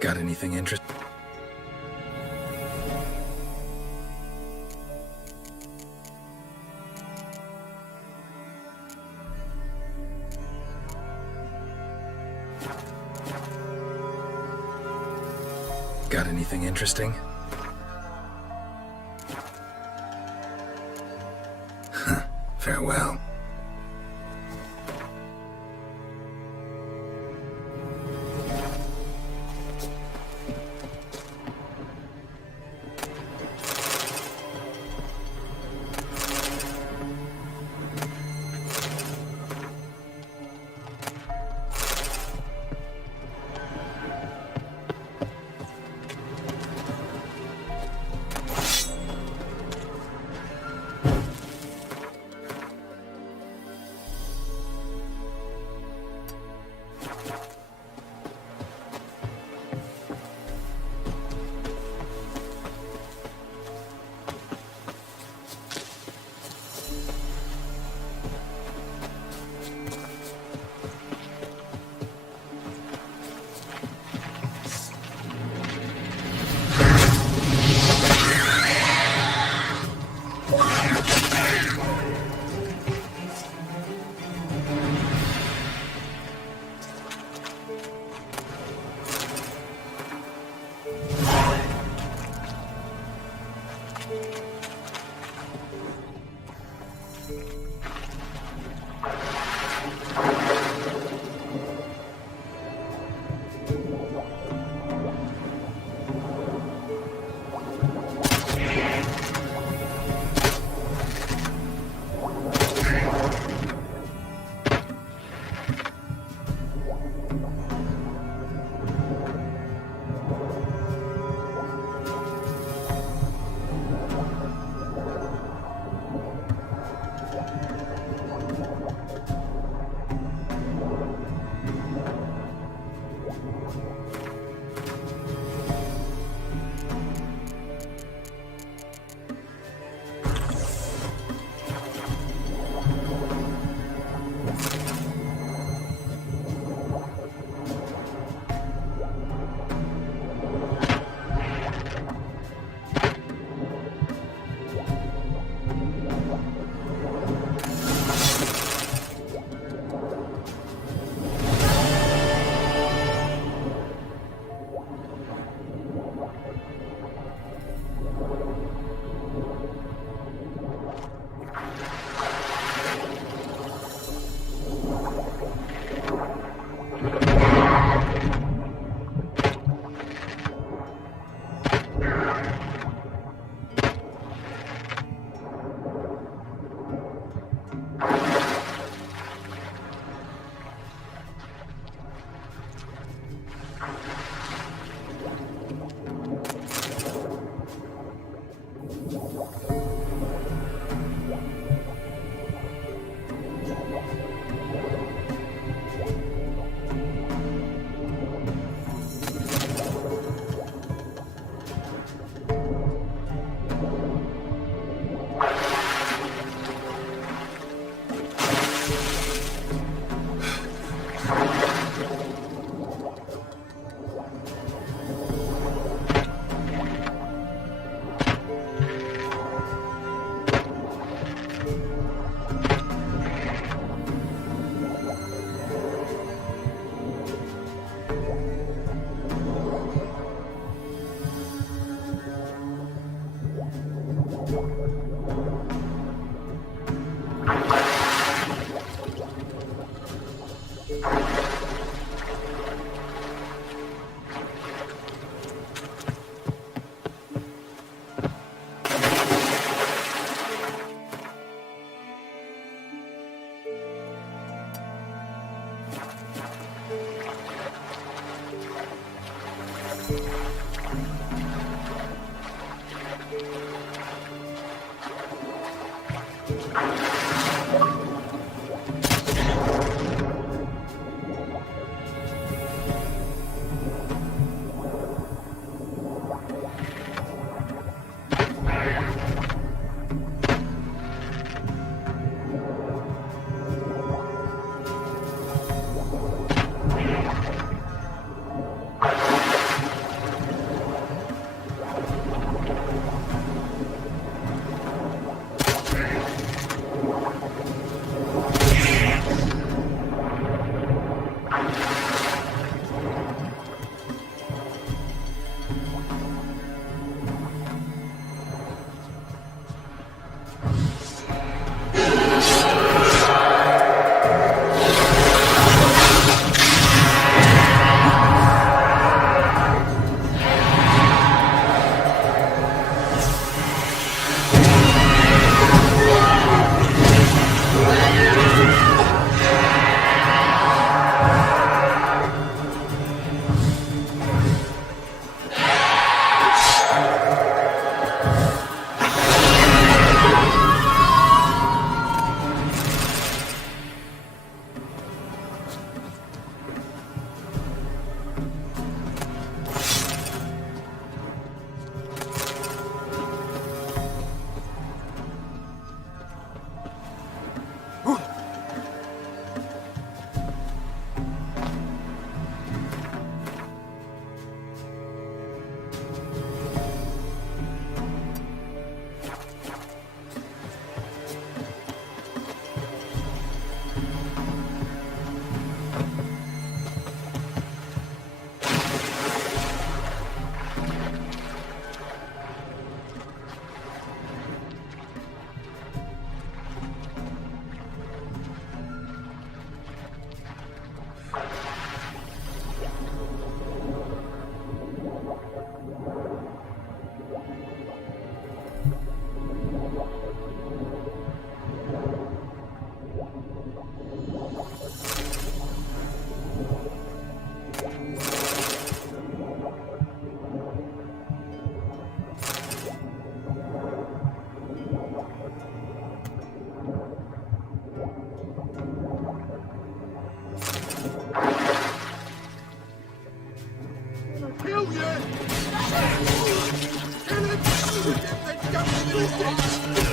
Got anything interesting? Got anything interesting? Farewell.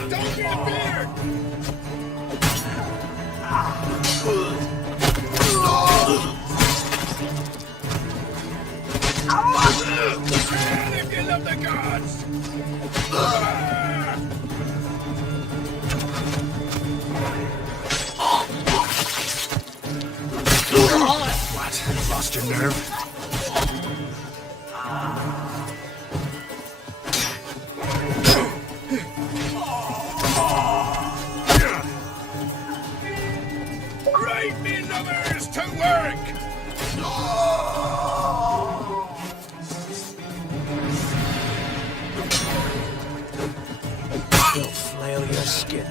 Don't get beard! If you love the gods! What? Lost your nerve? Right, me lovers, to work! You'll flail your skin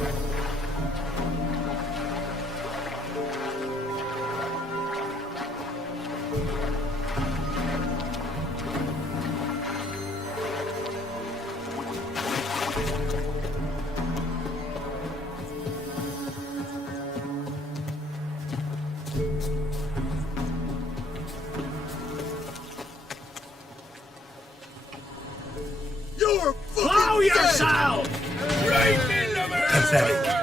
You're blow yourself! Right in the middle! Pathetic.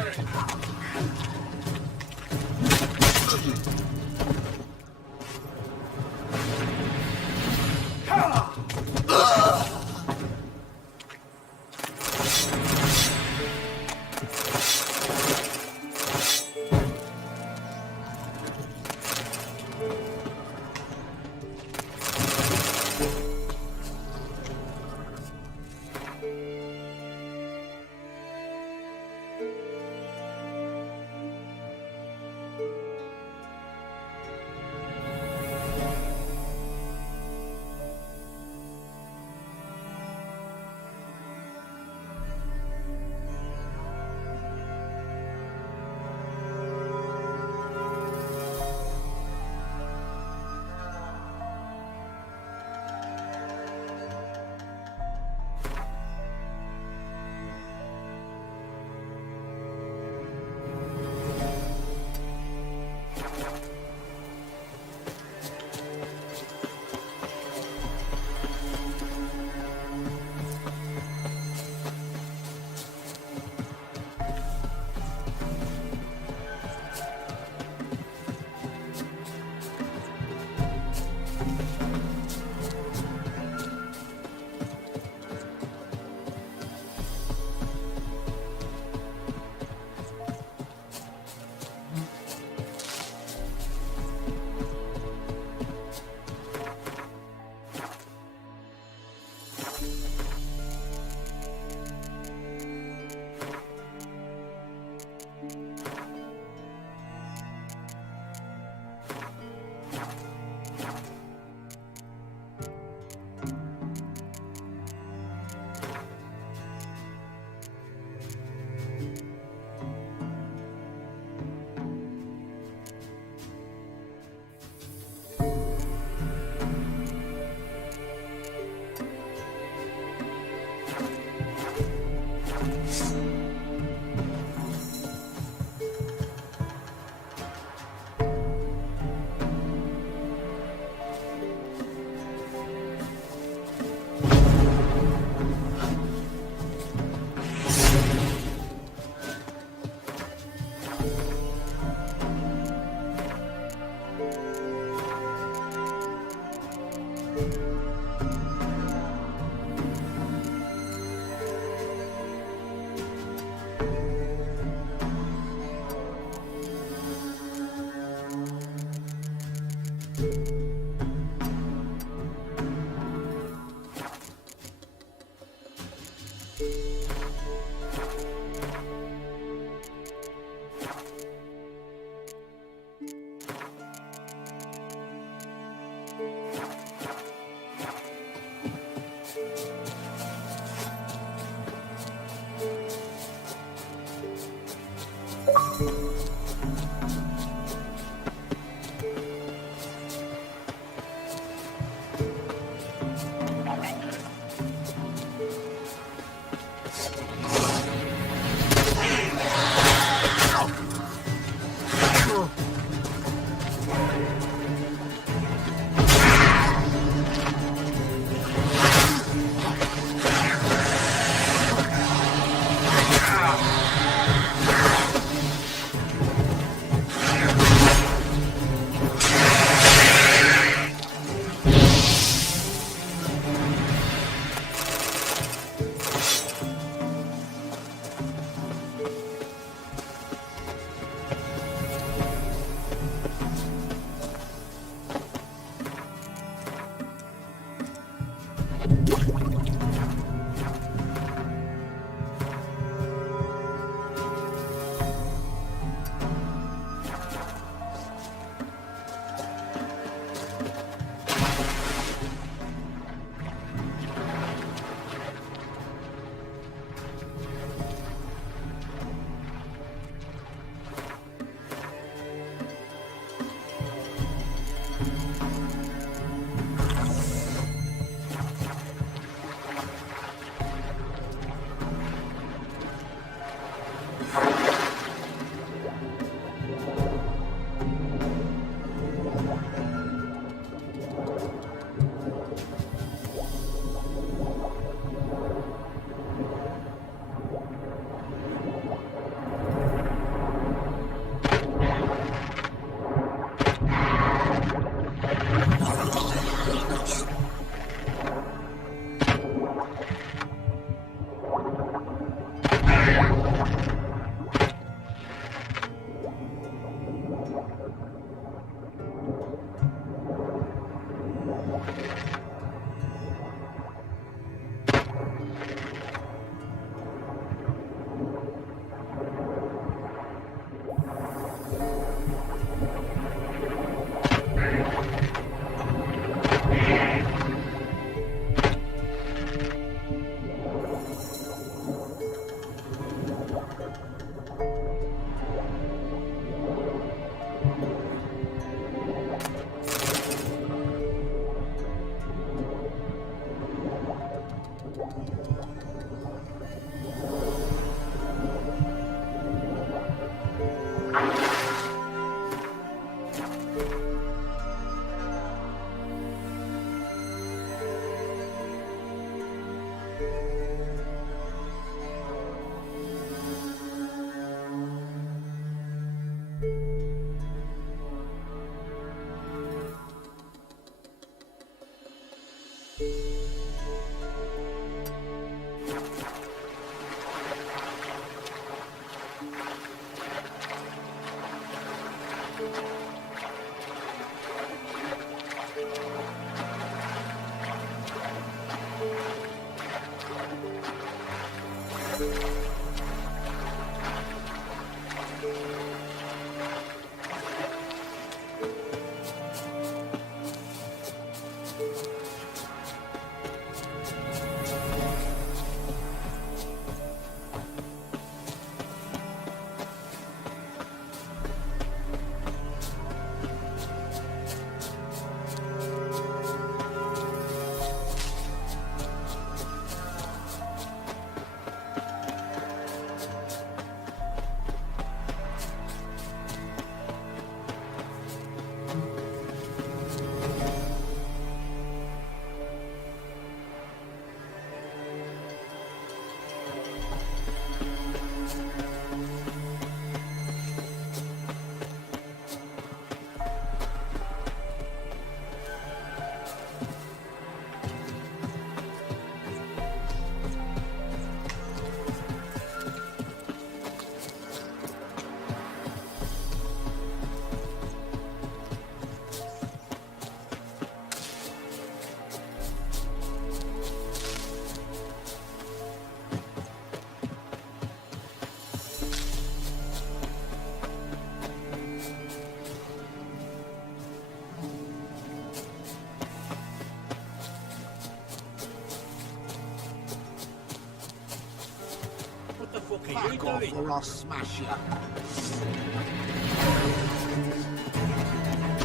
fuck are you Fuck off doing? or I'll smash you.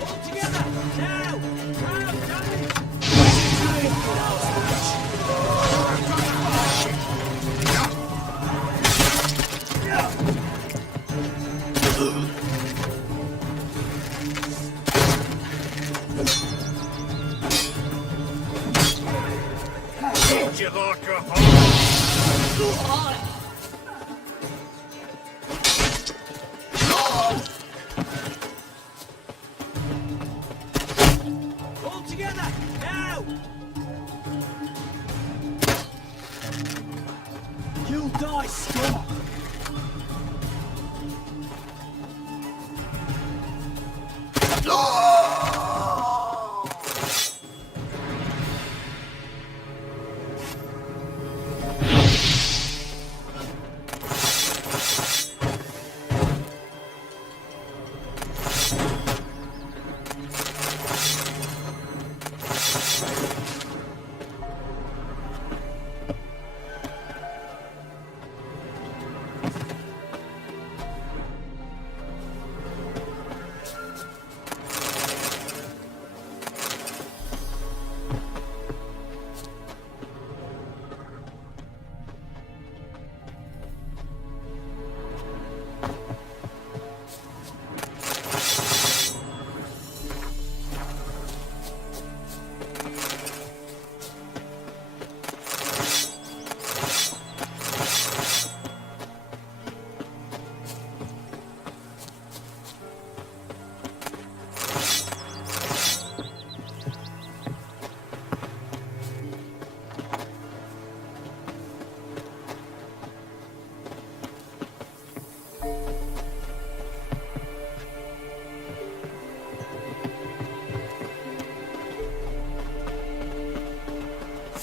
All together! Now! Now, Johnny! Did you like a hole? All together! Now! You die, Scott!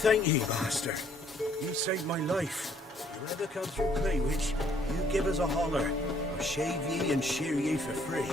Thank ye, master. You saved my life. If you ever come through Claywich, you give us a holler. I'll shave ye and shear ye for free.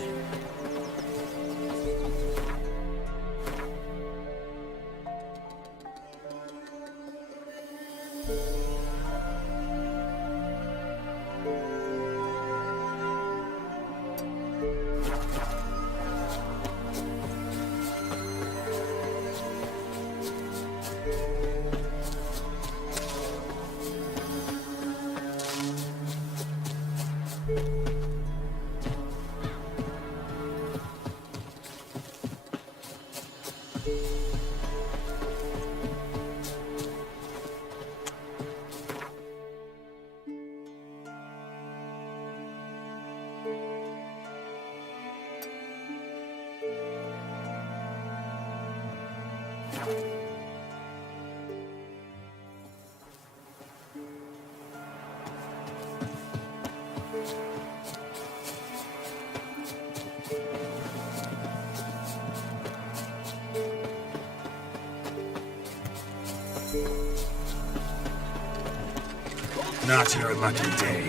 Not your lucky day.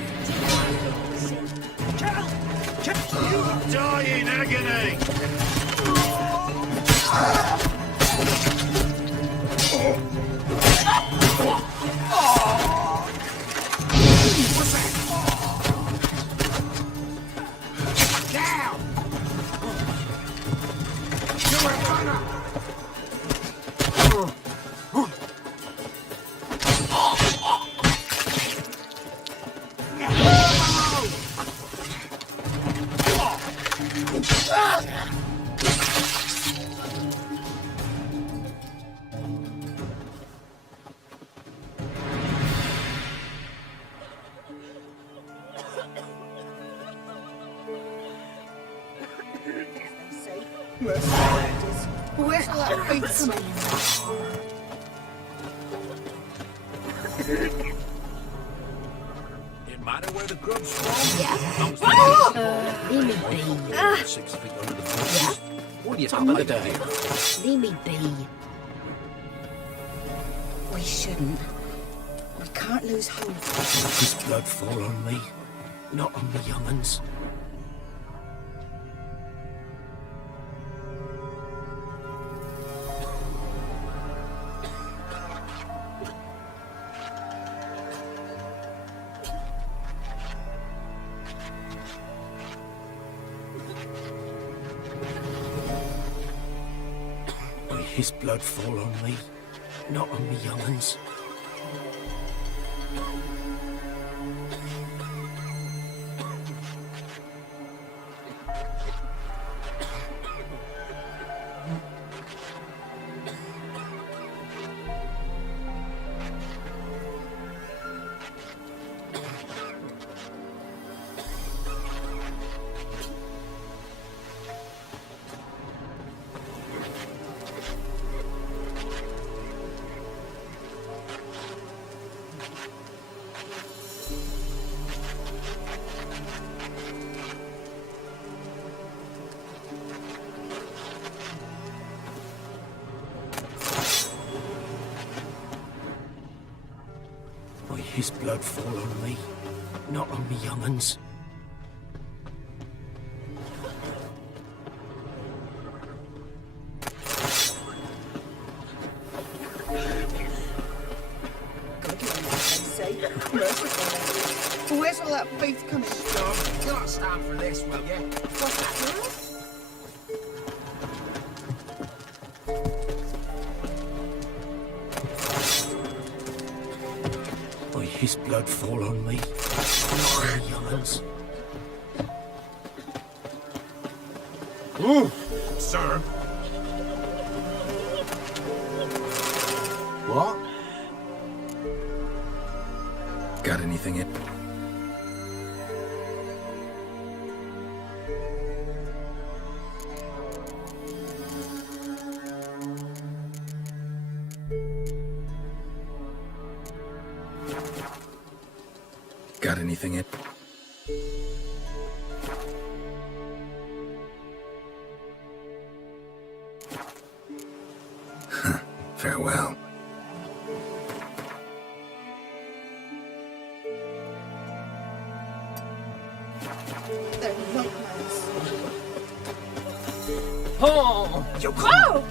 You die in agony! What's that? Down! You're a runner! Where are you coming? It matter where the grub's from? Yeah. Leave me be. 6 feet under the bushes. What are you talking about? Leave me be. We shouldn't. We can't lose hope. This blood fall on me, not on the young'uns. his blood fall on me, not on me young'uns. His blood fall on me, not on me young'uns. Where's all that faith coming from? You don't stand for this, will you? What's that, girl? His blood fall on me, not on me young'uns. Ooh, sir. What? Got anything in? Got anything in? Farewell. They're nightmares. Oh! You go!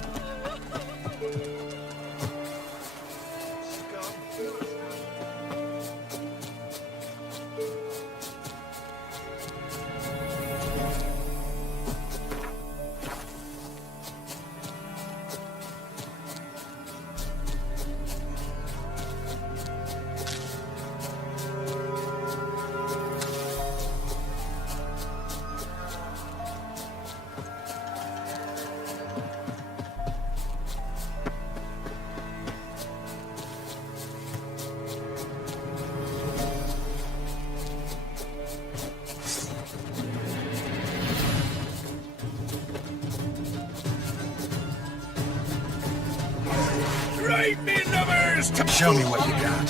Right, me lovers! Show me what you got.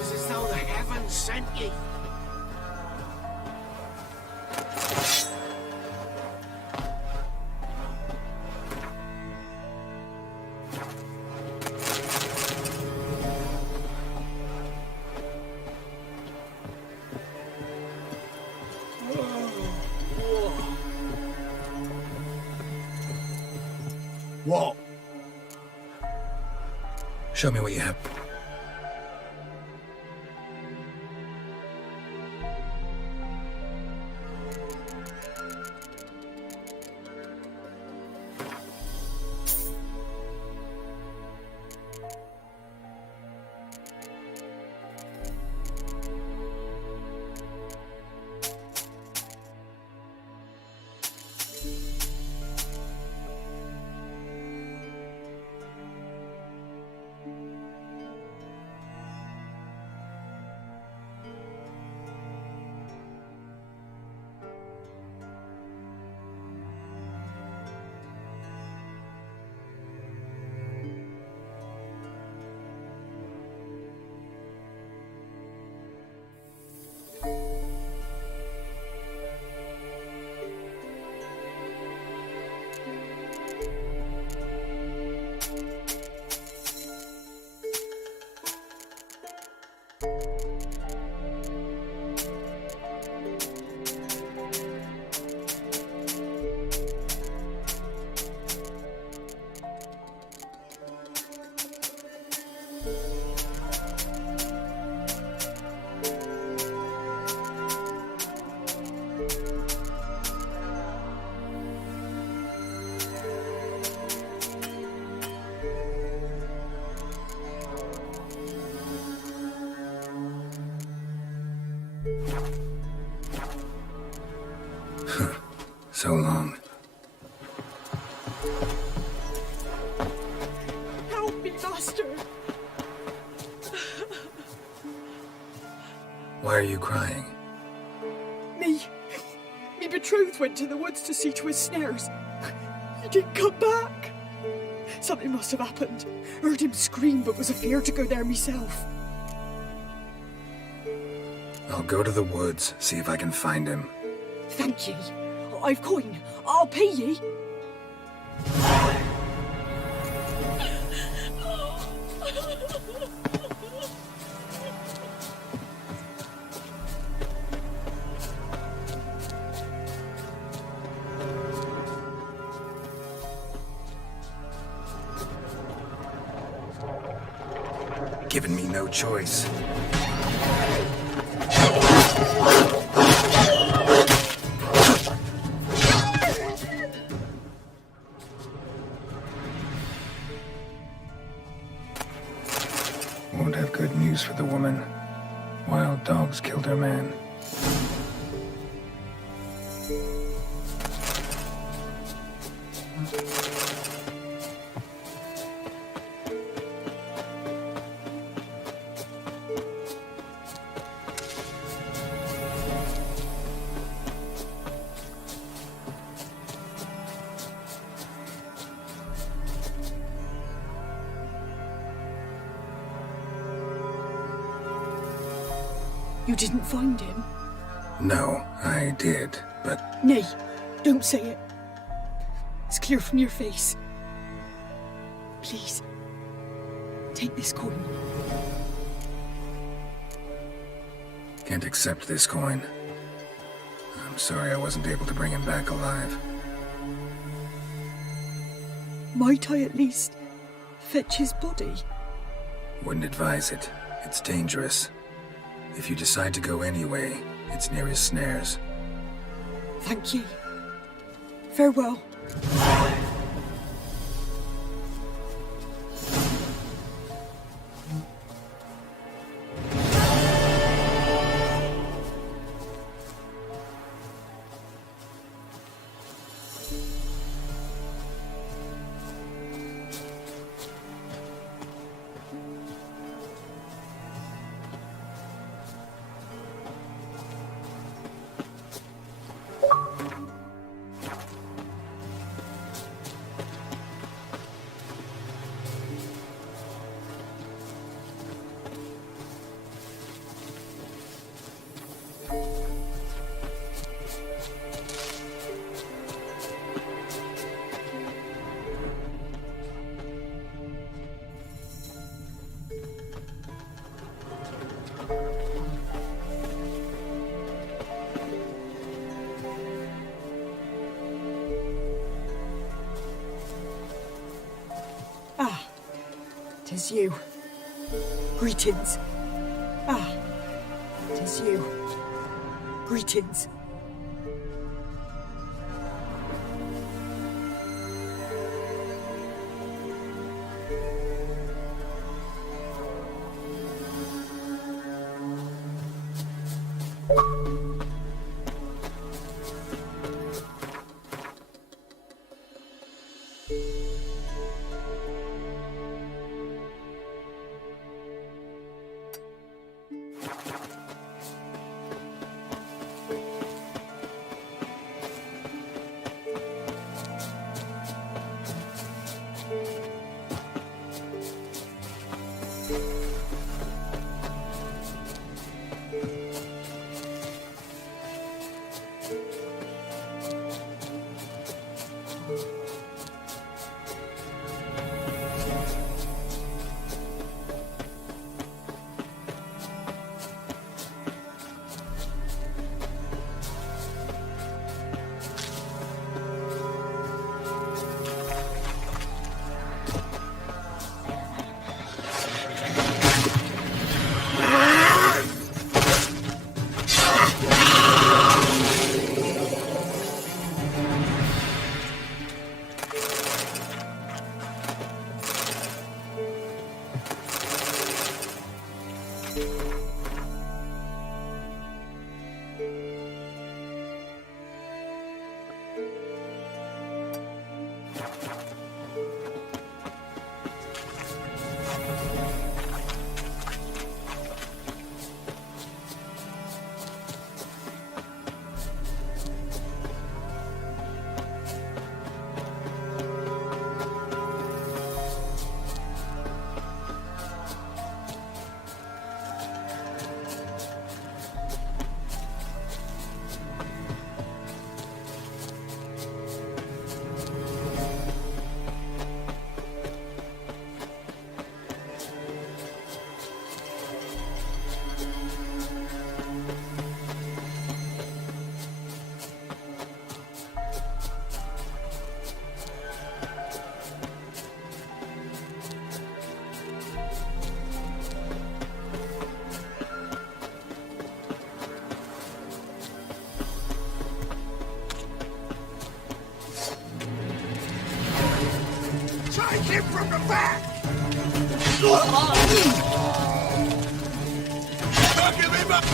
It's as though the heavens sent ye. What? Show me what you have. So long. Help me, master. Why are you crying? Me betrothed went to the woods to see to his snares. He didn't come back. Something must have happened. Heard him scream, but was afeard to go there myself. I'll go to the woods, see if I can find him. Thank ye. I've coin. I'll pay ye. Given me no choice. Won't have good news for the woman. Wild dogs killed her man. You didn't find him? No, I did, but Nay, don't say it. It's clear from your face. Please, take this coin. can't accept this coin. I'm sorry I wasn't able to bring him back alive. Might I at least fetch his body? Wouldn't advise it. It's dangerous. If you decide to go anyway, it's near his snares. Thank ye. Farewell. Ah, 'tis you. Greetings. Ah, 'tis you. Greetings. Take him from the back! Give him up!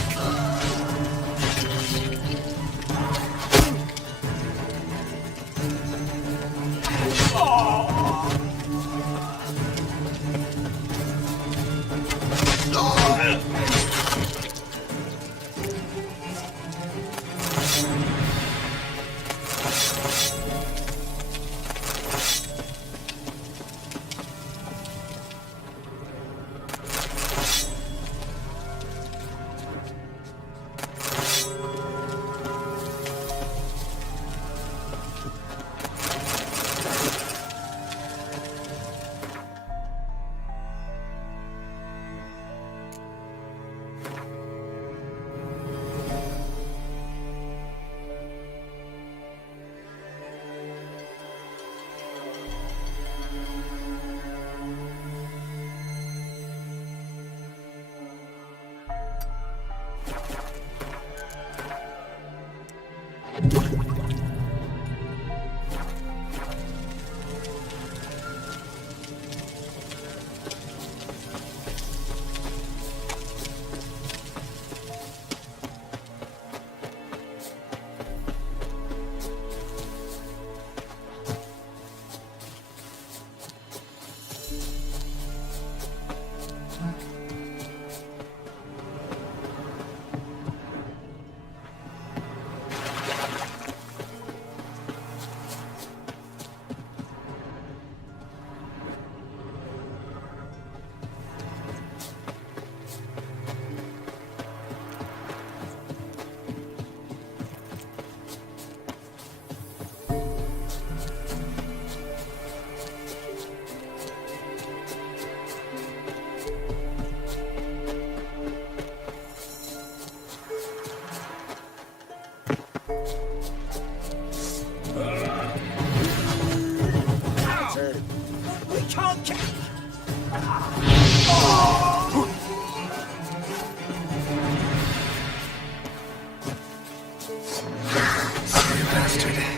turn. We can't get... You bastard.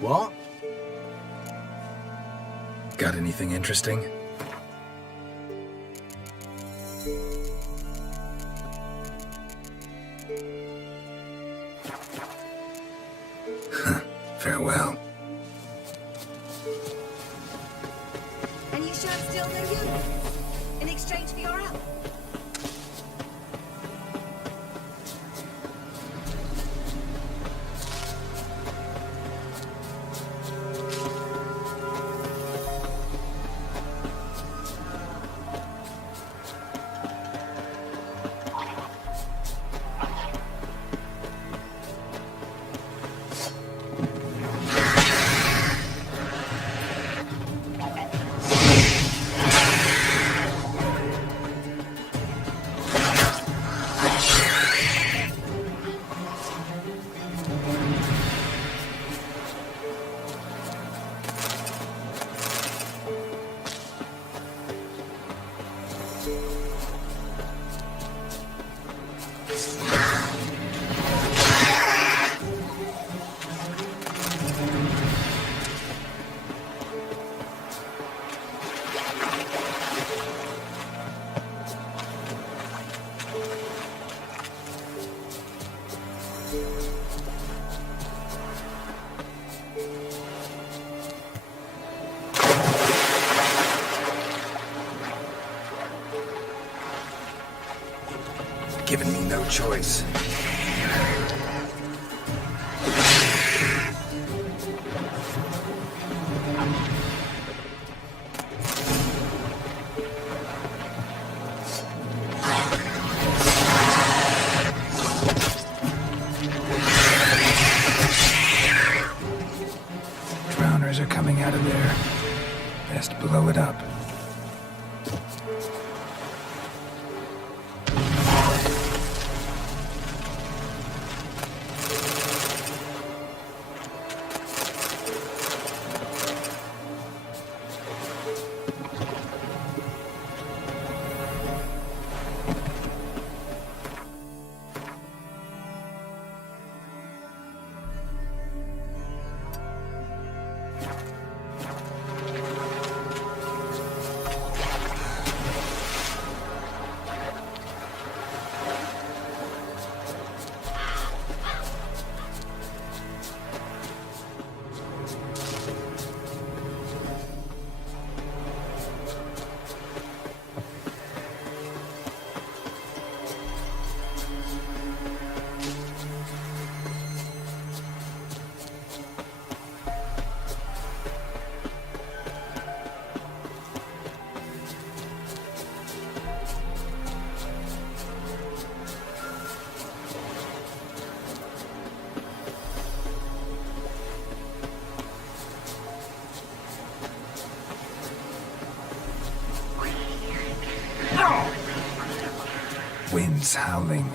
What? Got anything interesting? Farewell. And you sure it's still no you? In exchange for your help? Giving me no choice. Drowners are coming out of there. Best blow it up. Wind's howling.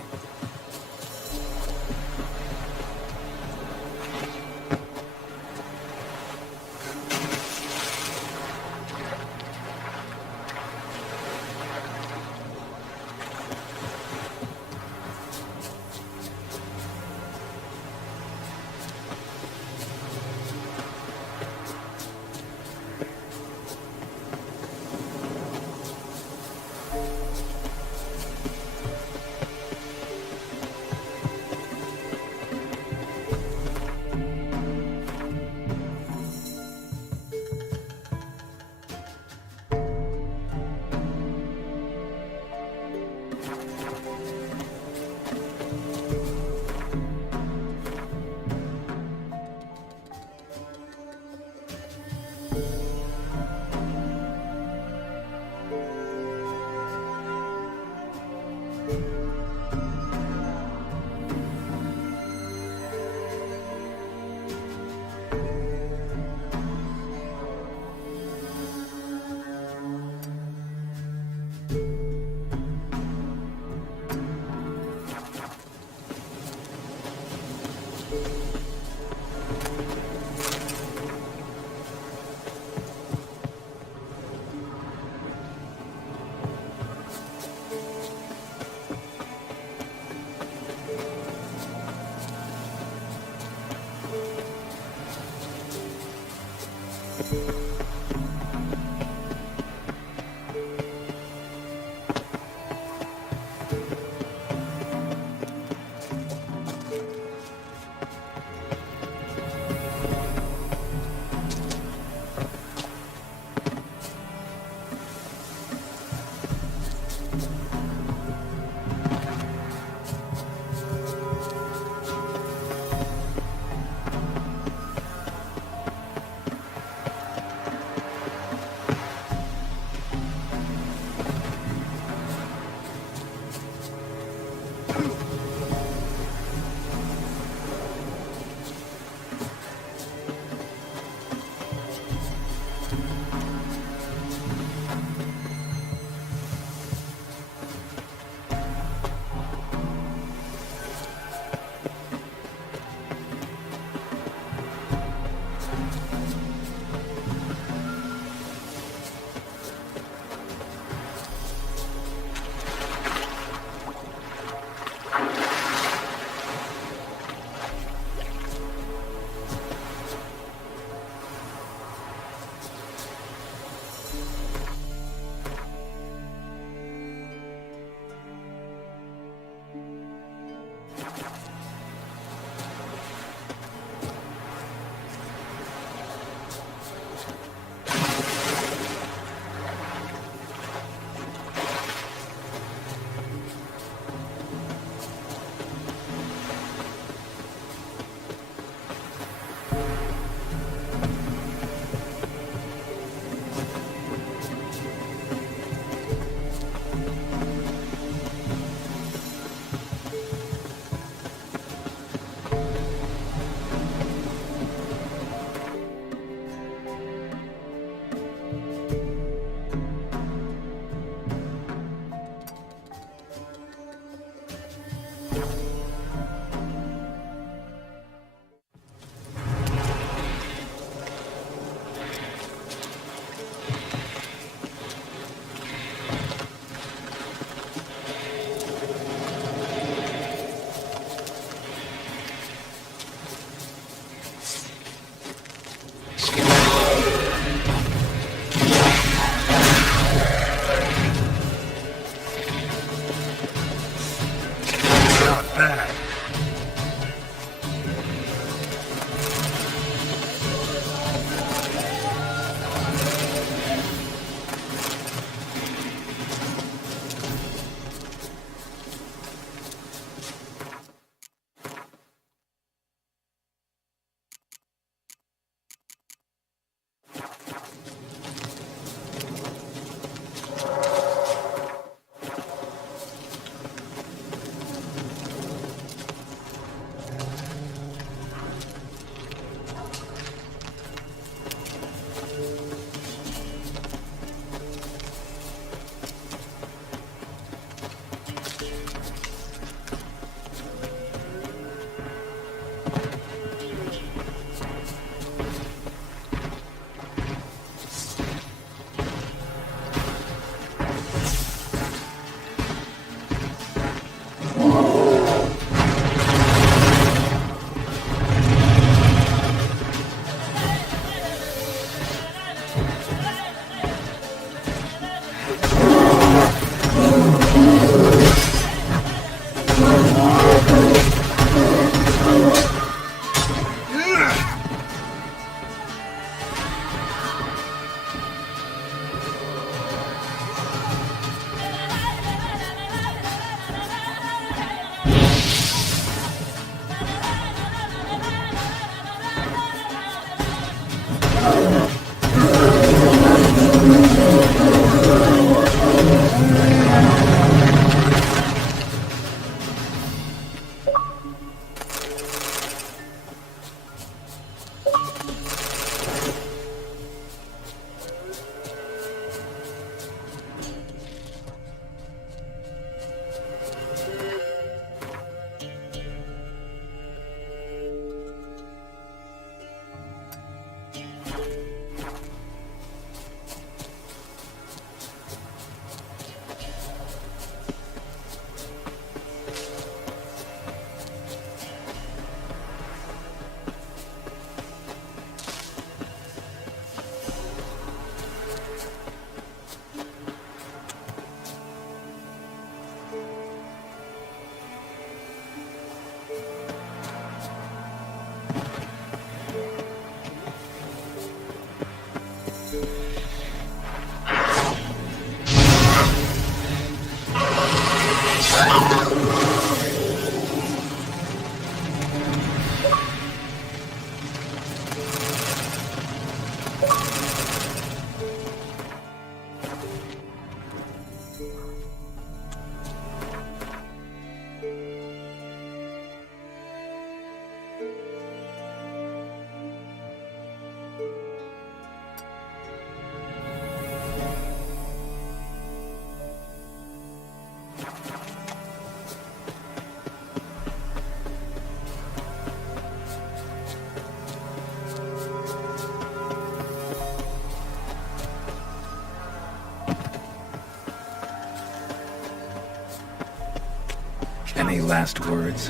Any last words?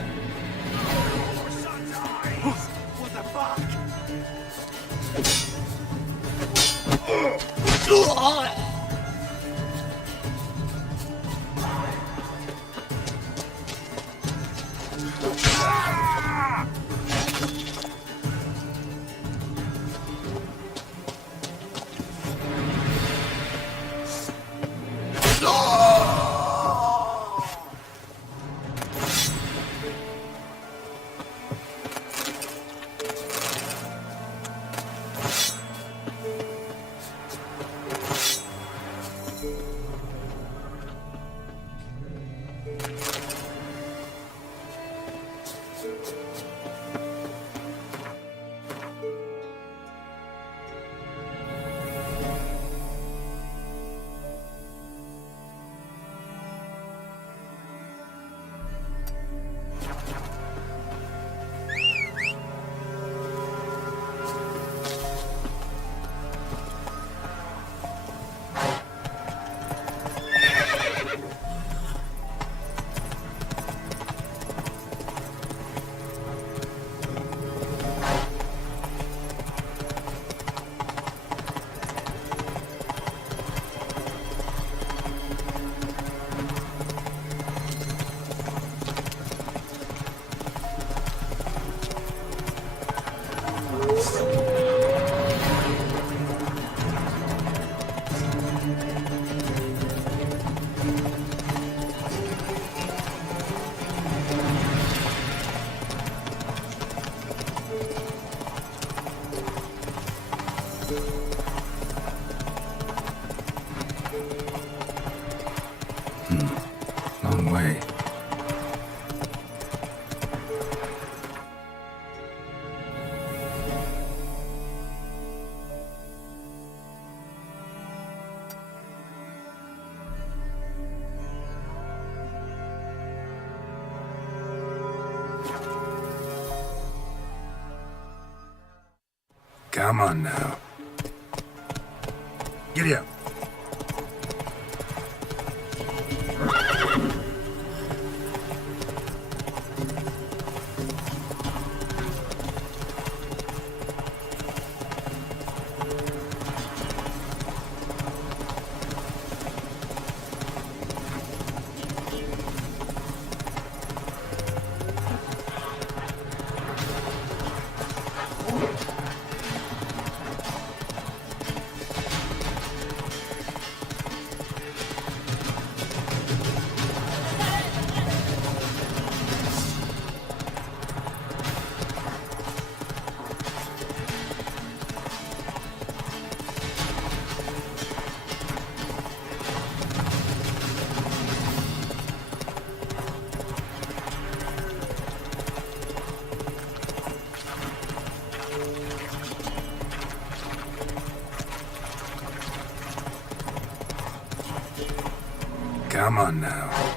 What the fuck? Long way. Come on now. Giddy up. Come on now.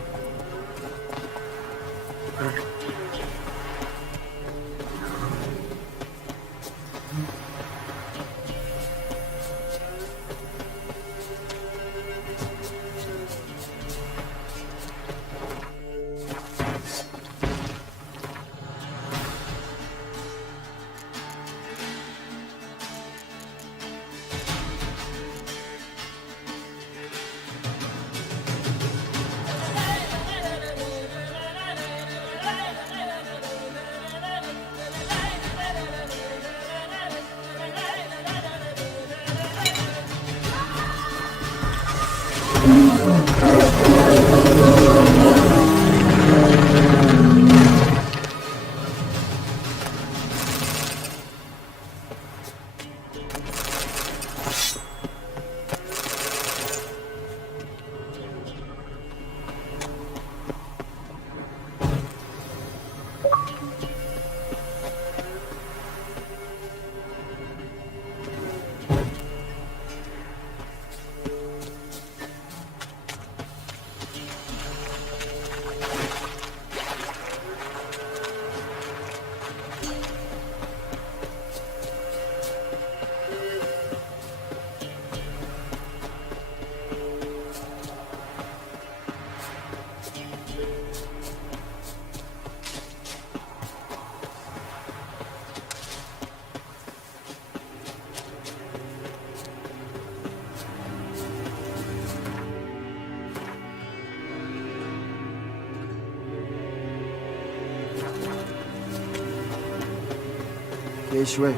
Yes, Rich.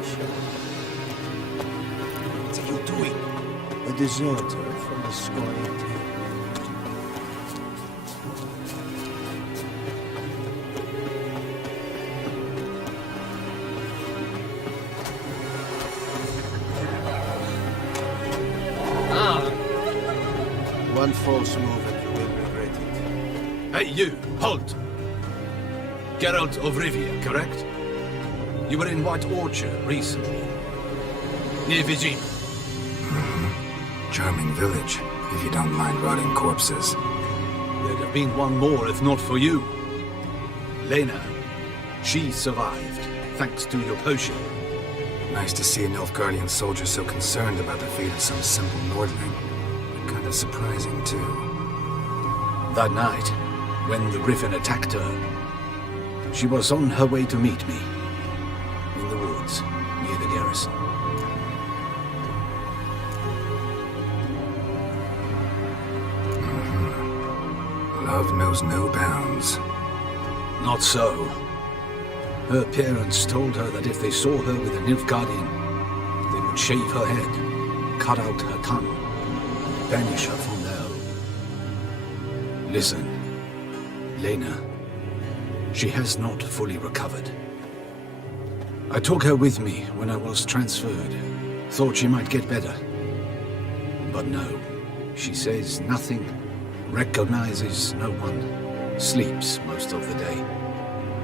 What are you doing? A deserter from the Skyrim. One false move and you will regret it. Hey, you! Halt! Geralt of Rivia, correct? You were in White Orchard recently. Near Vigine. Charming village, if you don't mind rotting corpses. There'd have been one more if not for you. Lena. She survived, thanks to your potion. Nice to see a Nilfgaardian soldier so concerned about the fate of some simple Nordling. Kind of surprising, too. That night, when the Griffin attacked her, she was on her way to meet me. In the woods, near the garrison. Love knows no bounds. Not so. Her parents told her that if they saw her with a Nilfgaardian, they would shave her head, cut out her tongue, banish her from their home. Listen, Lena, she has not fully recovered. I took her with me when I was transferred. Thought she might get better. But no, she says nothing, recognizes no one, sleeps most of the day.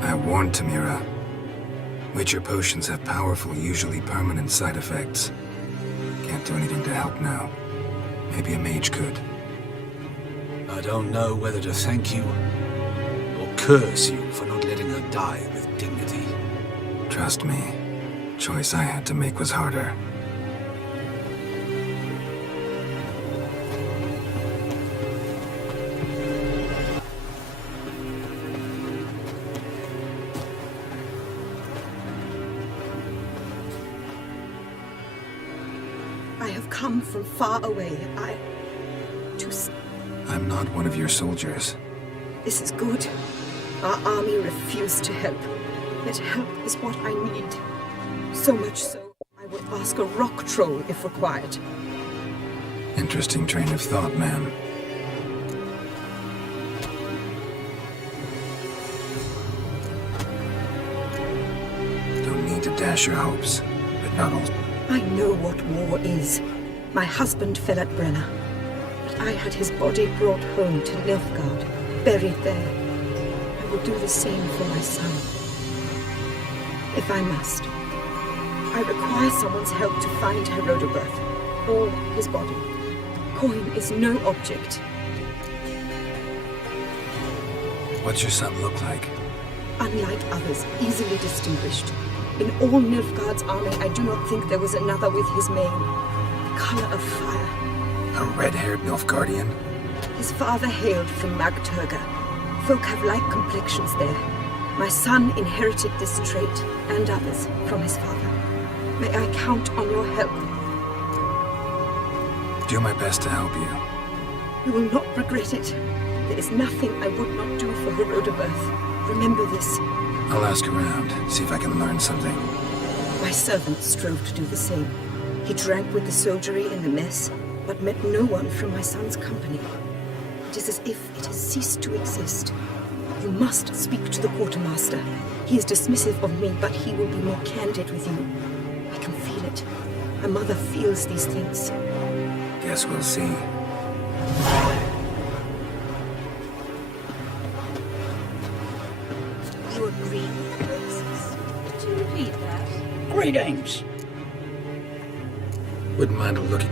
I warned Tamira. Witcher potions have powerful, usually permanent side effects. Can't do anything to help now. Maybe a mage could. I don't know whether to thank you or curse you for not letting her die with dignity. Trust me, choice I had to make was harder. I have come from far away. I'm not one of your soldiers. This is good. Our army refused to help. Yet help is what I need. So much so, I will ask a rock troll if required. Interesting train of thought, ma'am. Don't need to dash your hopes, but not all. I know what war is. My husband fell at Brenna, but I had his body brought home to Nilfgaard, buried there. I will do the same for my son. If I must. I require someone's help to find Herodoberth, or his body. Coin is no object. What's your son look like? Unlike others, easily distinguished. In all Nilfgaard's army, I do not think there was another with his mane. The color of fire. A red-haired Nilfgaardian? His father hailed from Magturga. Folk have like complexions there. My son inherited this trait, and others, from his father. May I count on your help? Do my best to help you. You will not regret it. There is nothing I would not do for Herodoberth. Remember this. I'll ask around, see if I can learn something. My servant strove to do the same. He drank with the soldiery in the mess, but met no one from my son's company. It is as if it has ceased to exist. You must speak to the quartermaster. He is dismissive of me, but he will be more candid with you. I can feel it. My mother feels these things. Guess we'll see. You agree with the purposes. Could you repeat that? Greetings. Wouldn't mind a look.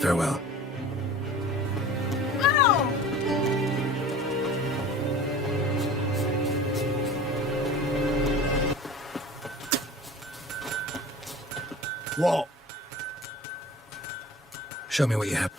Farewell. What? Show me what you have.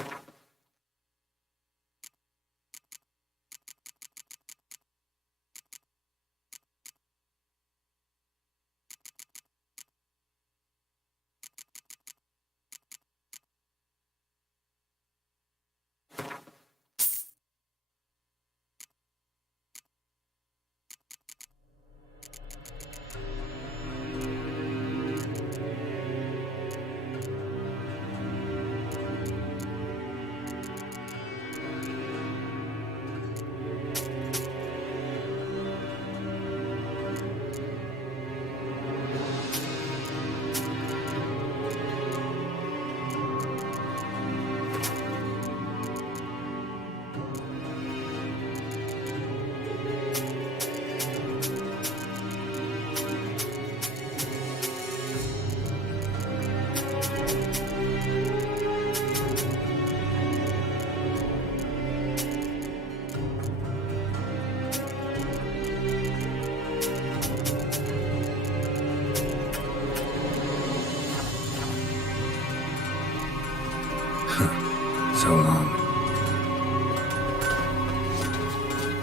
So long.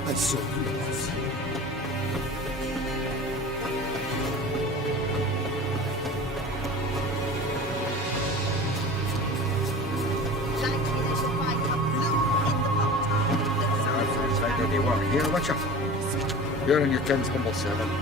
I saw you once. They were here, watch out. You're in your Ken's humble servant.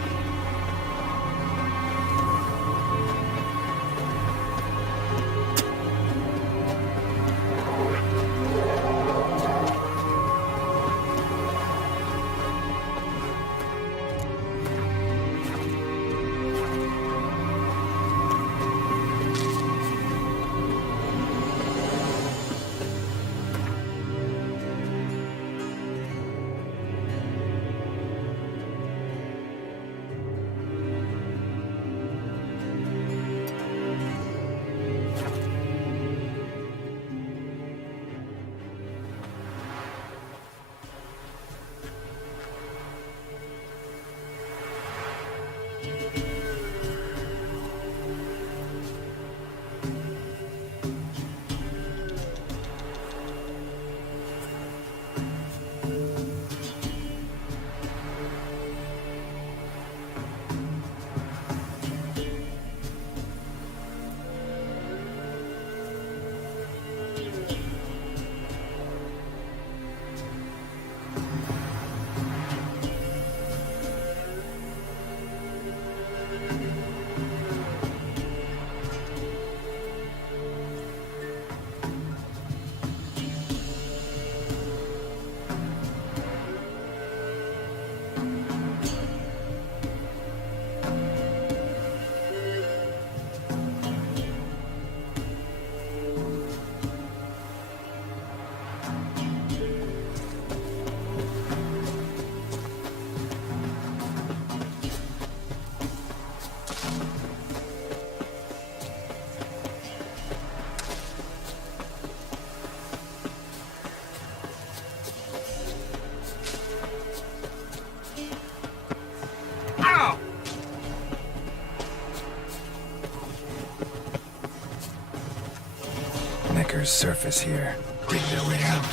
Necker's surface here. Dig their way out.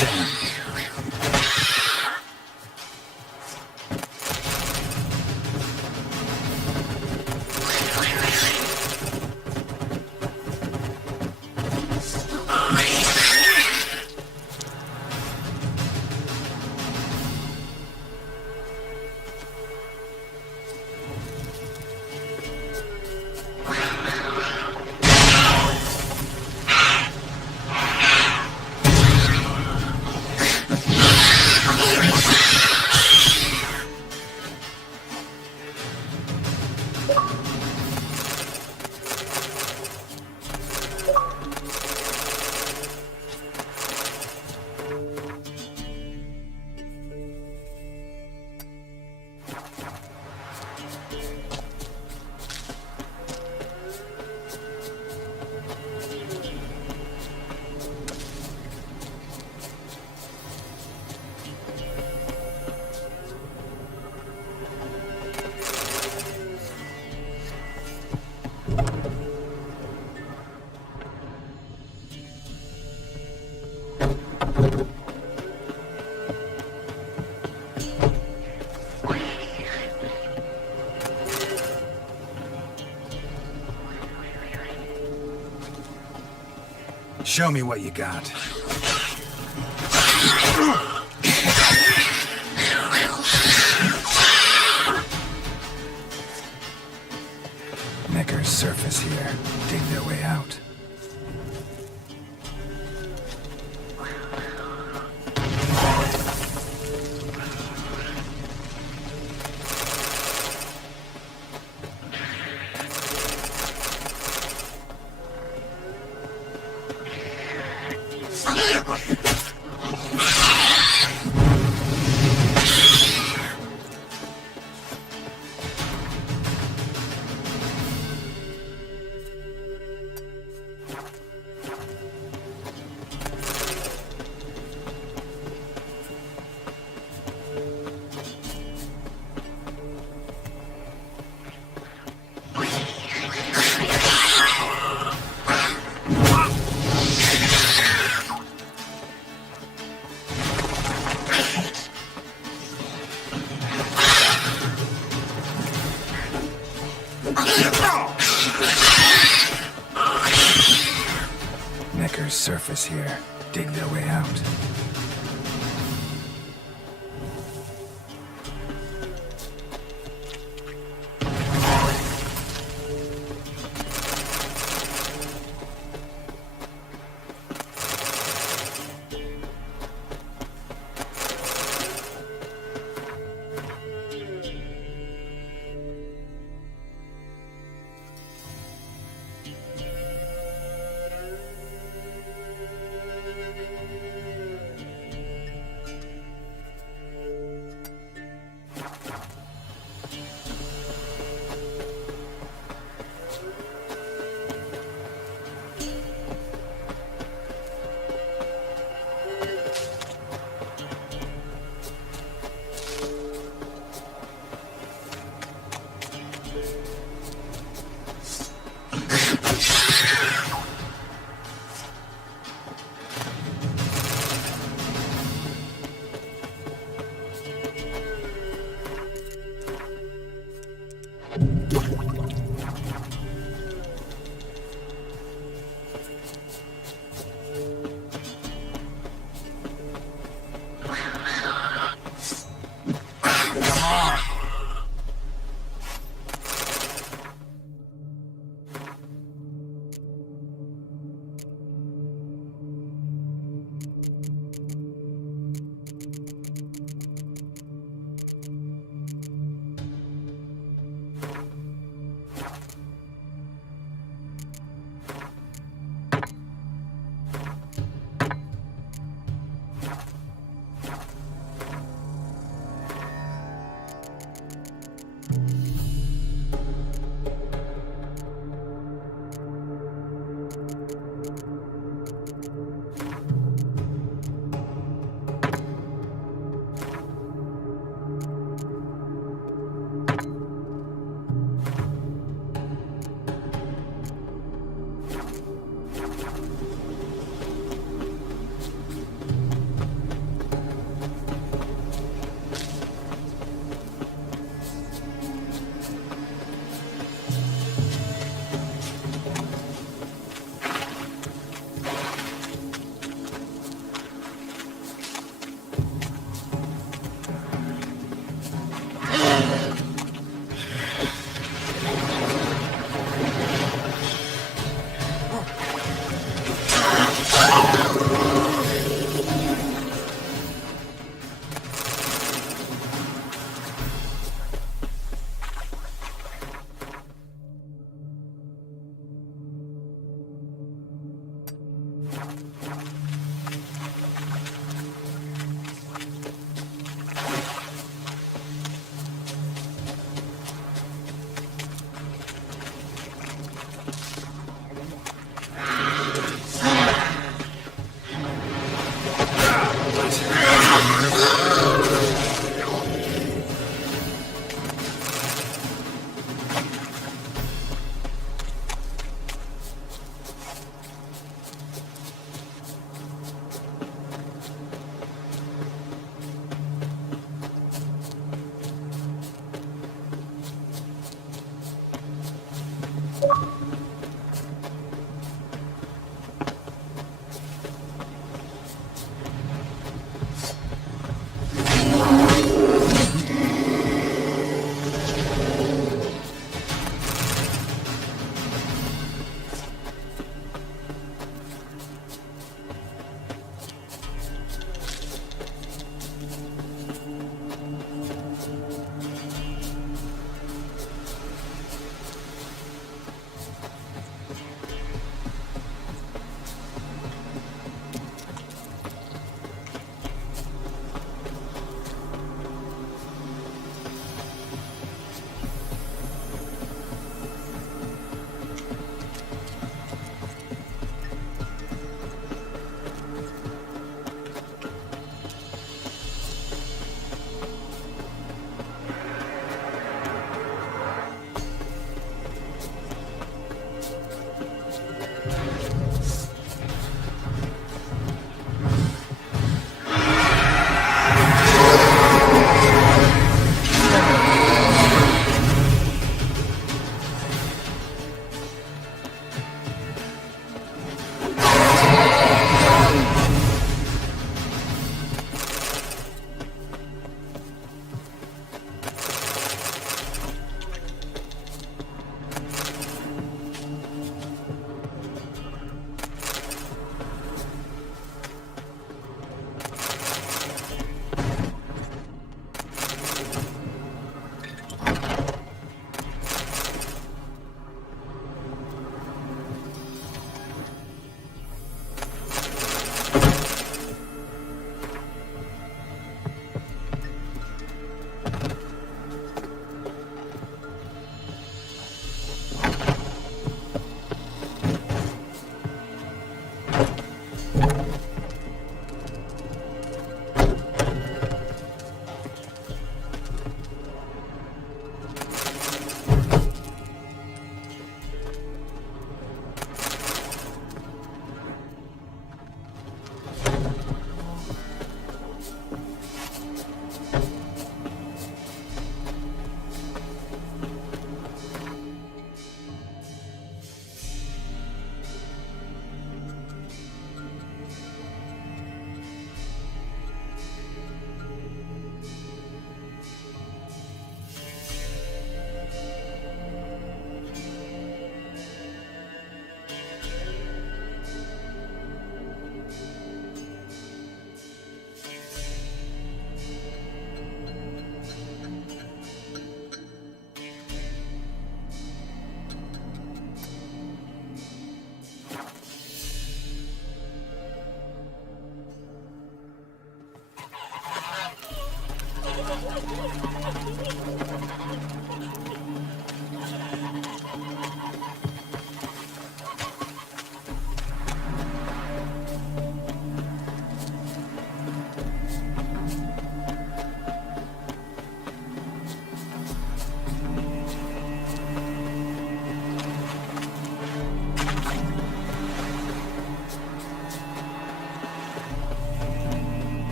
Damn. Show me what you got. Necker's surface here. Dig their way out. Snickers surface here, dig their way out.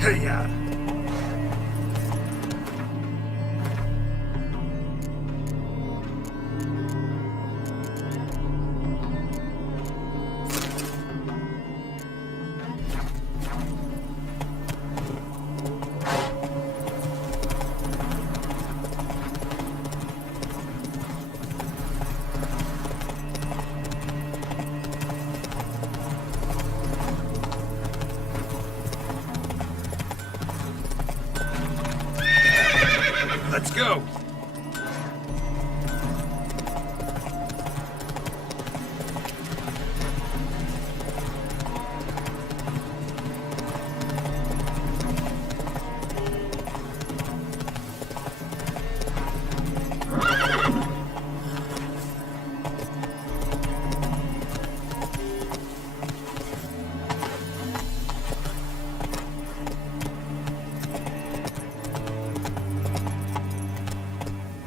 Hey-ya! Let's go!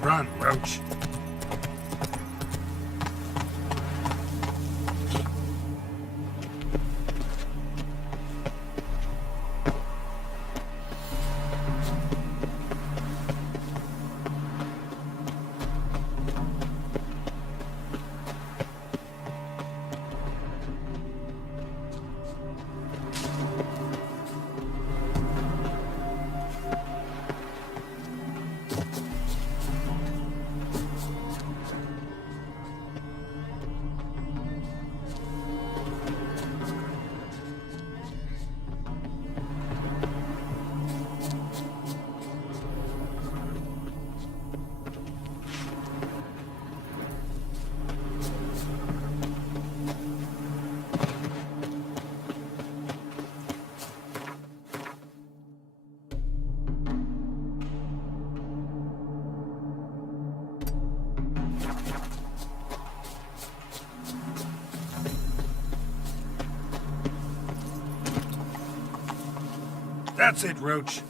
Run, Roach. That's it, Roach.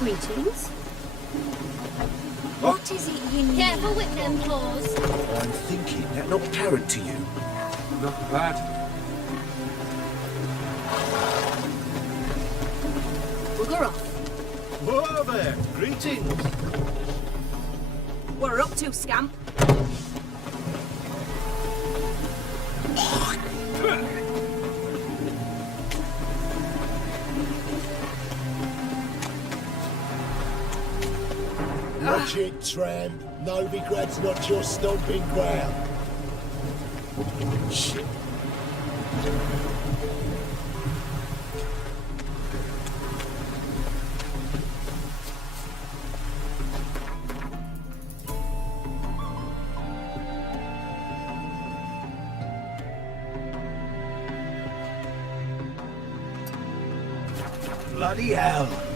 Greetings. What is it you need? Careful with them claws. I'm thinking that not apparent to you. Not bad. Bugger off. Whoa there! Greetings! What are up to, scamp? Watch it, tramp. Novigrad's not your stomping ground. Shit. Bloody hell!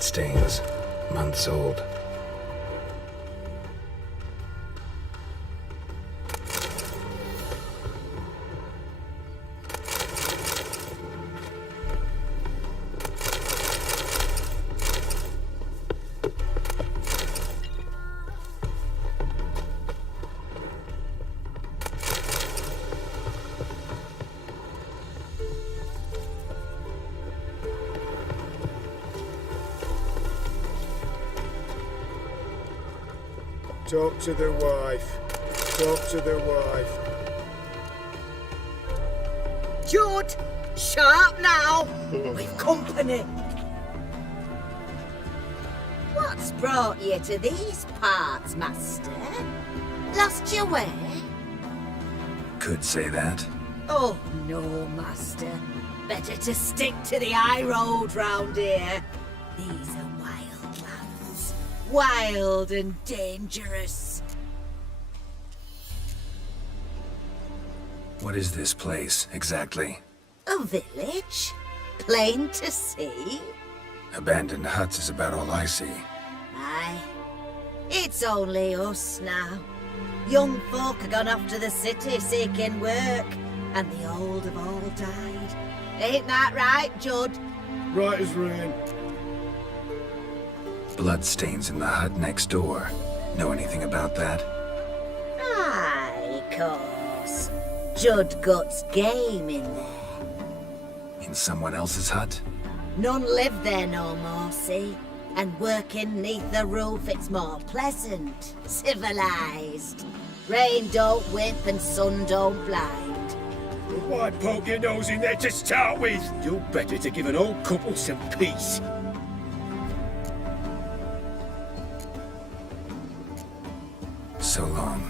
bloodstains, months old. Talk to their wife. Talk to their wife. Jude! Sharp now! We've company. What's brought you to these parts, master? Lost your way? Could say that. Oh, no, master. Better to stick to the high road round here. These are wild lands. Wild and dangerous. What is this place, exactly? A village? Plain to see? Abandoned huts is about all I see. Aye. It's only us now. Young folk have gone off to the city seeking work, and the old have all died. Ain't that right, Judd? Right as rain. Bloodstains in the hut next door. Know anything about that? Aye, course. Judd guts game in there. In someone else's hut? None live there no more, see? And working neath the roof, it's more pleasant, civilized. Rain don't whip and sun don't blind. Why poke your nose in there to start with? You're better to give an old couple some peace. So long.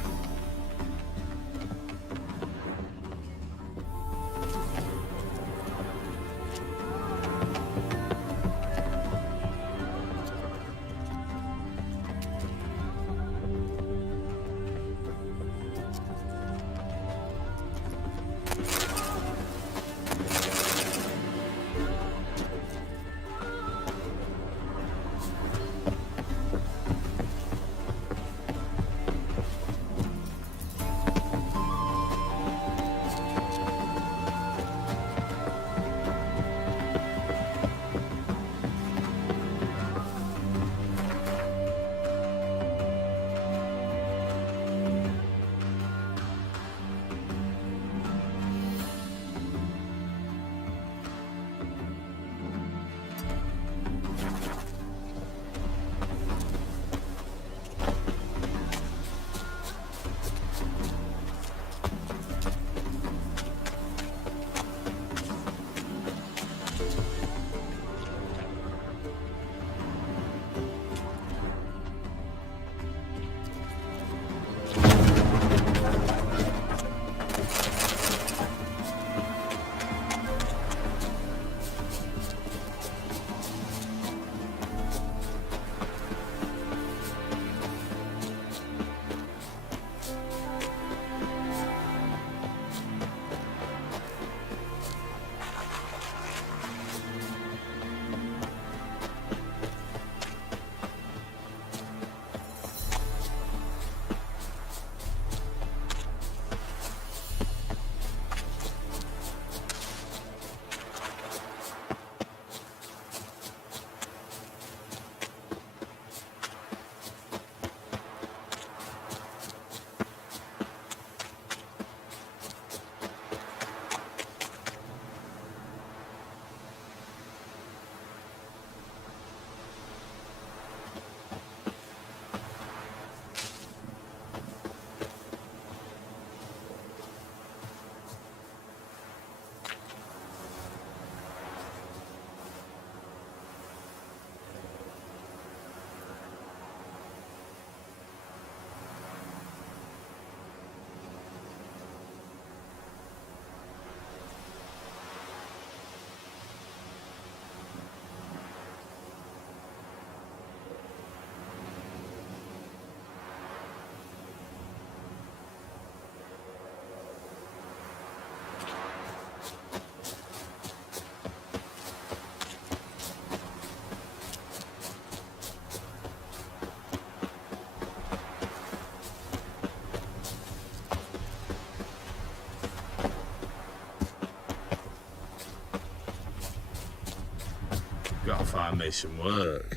Gotta find me some work.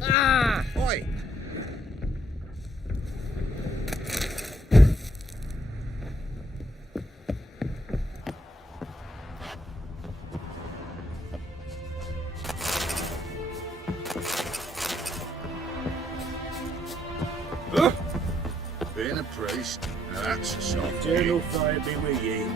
Ah! Oi! Being a priest, now that's a soft Eternal fire be with ye.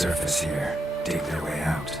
surface here, dig their way out.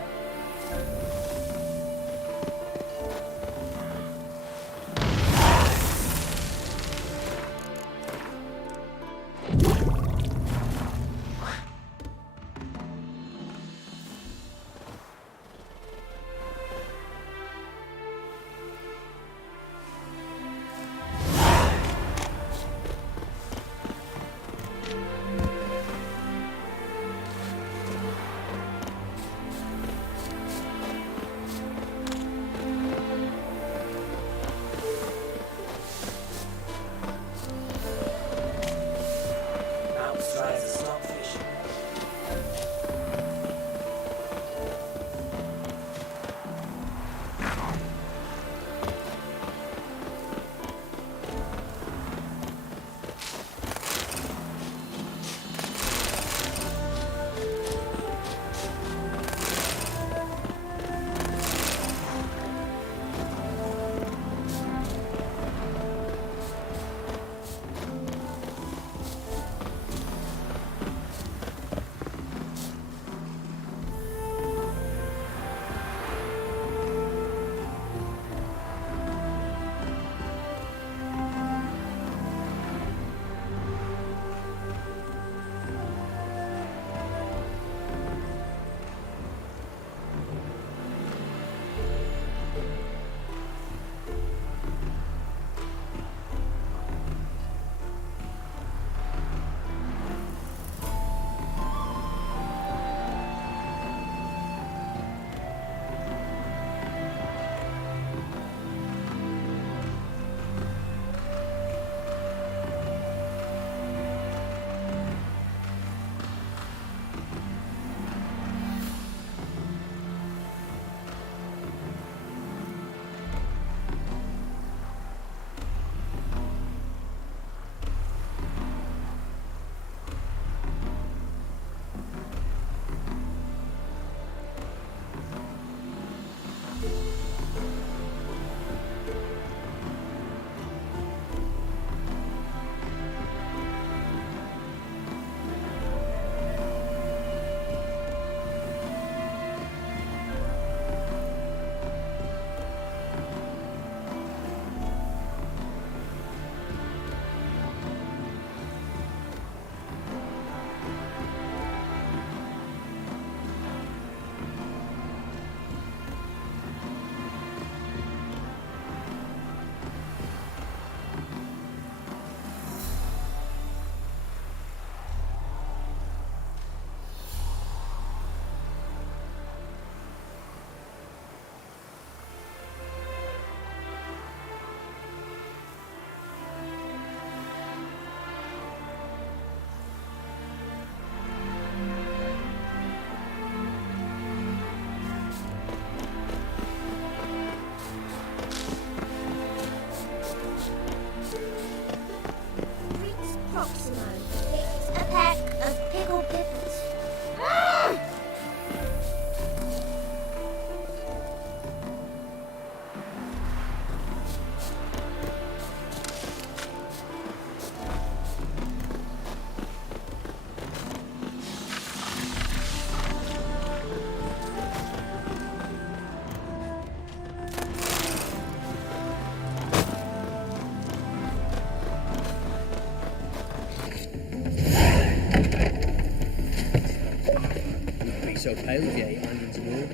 out pale if you ate onions and all.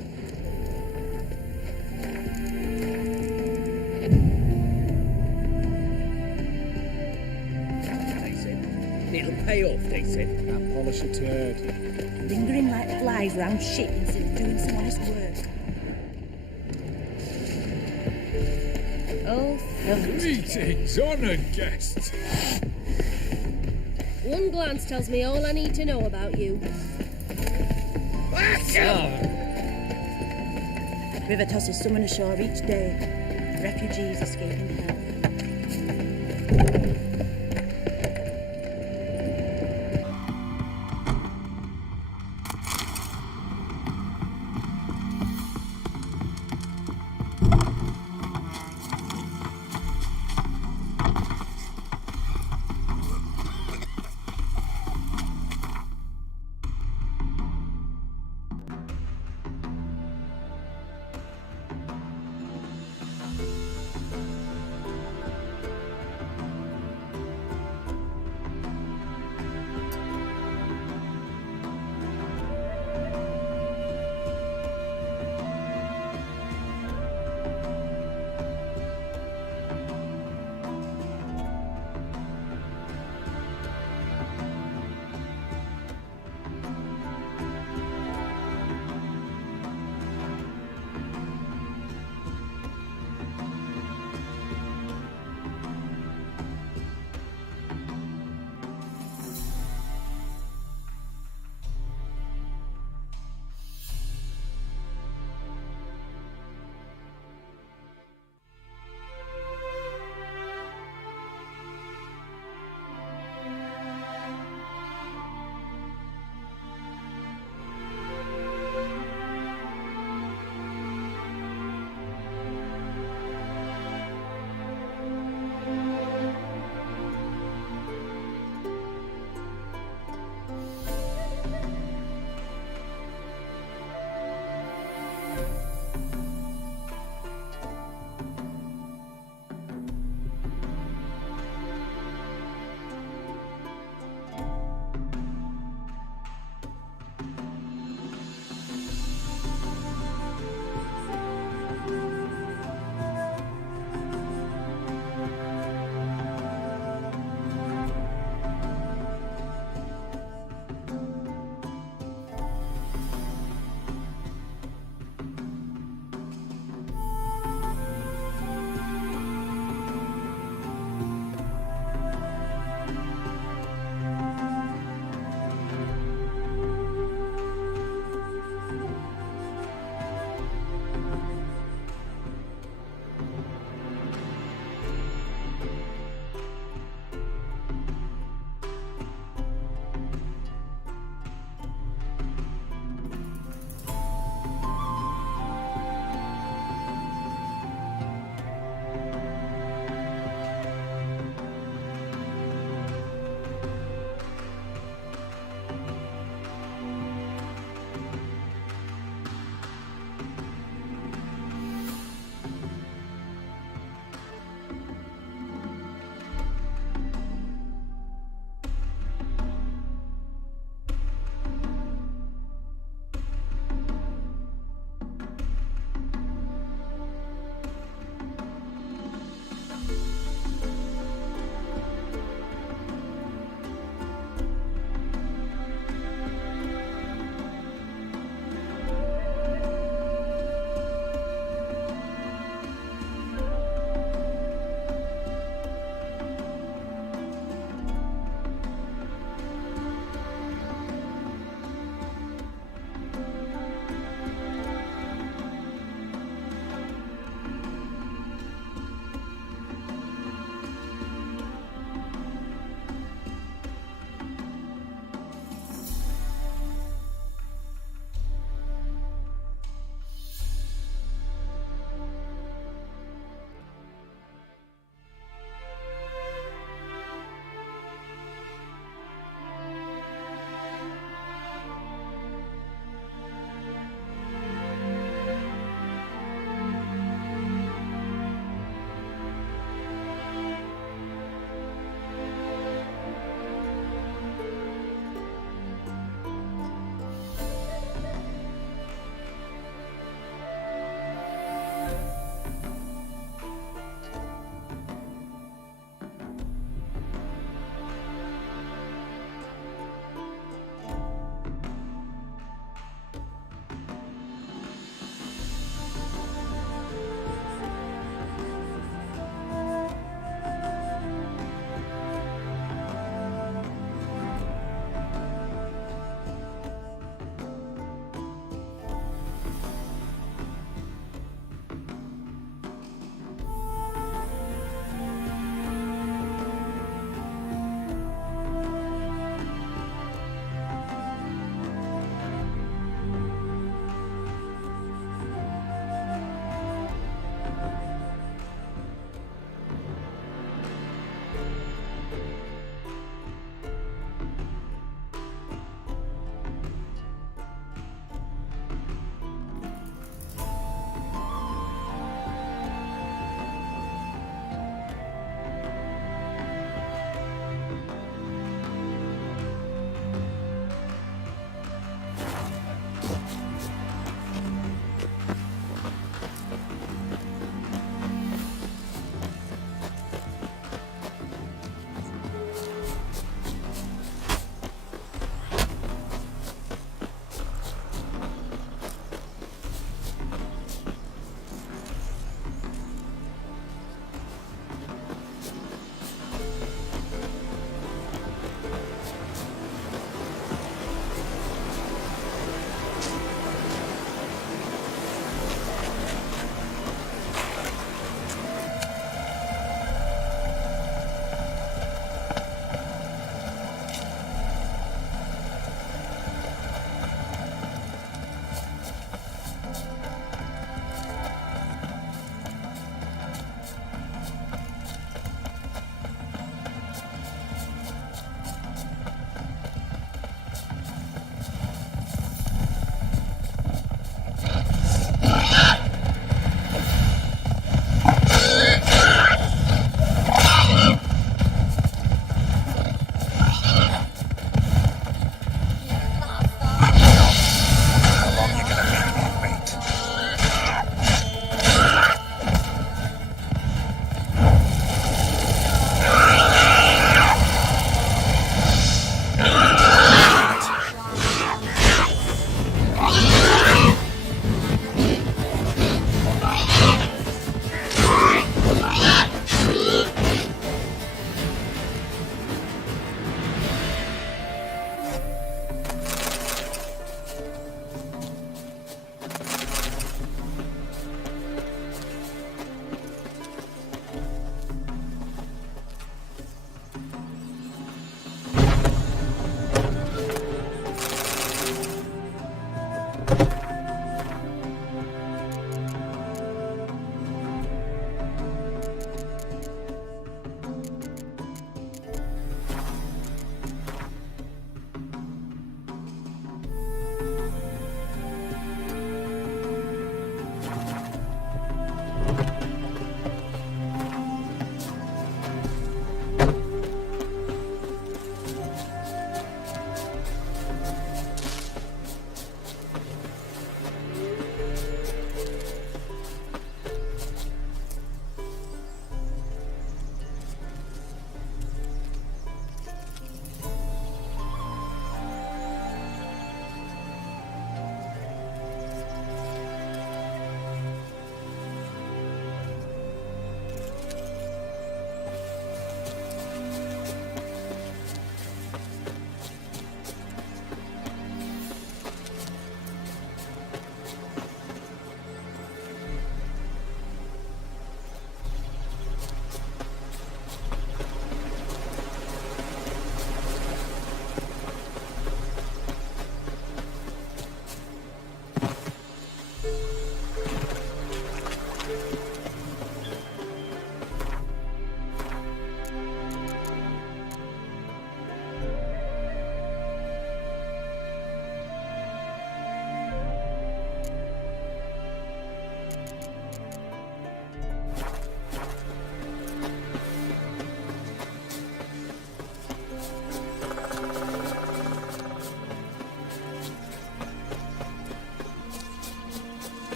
They said, it'll pay off, they said. That polish a turd. Lingering like flies round shit instead of doing some honest work. Oh, greetings, honoured guests. One glance tells me all I need to know about you. River tosses someone ashore each day. Refugees escaping hell.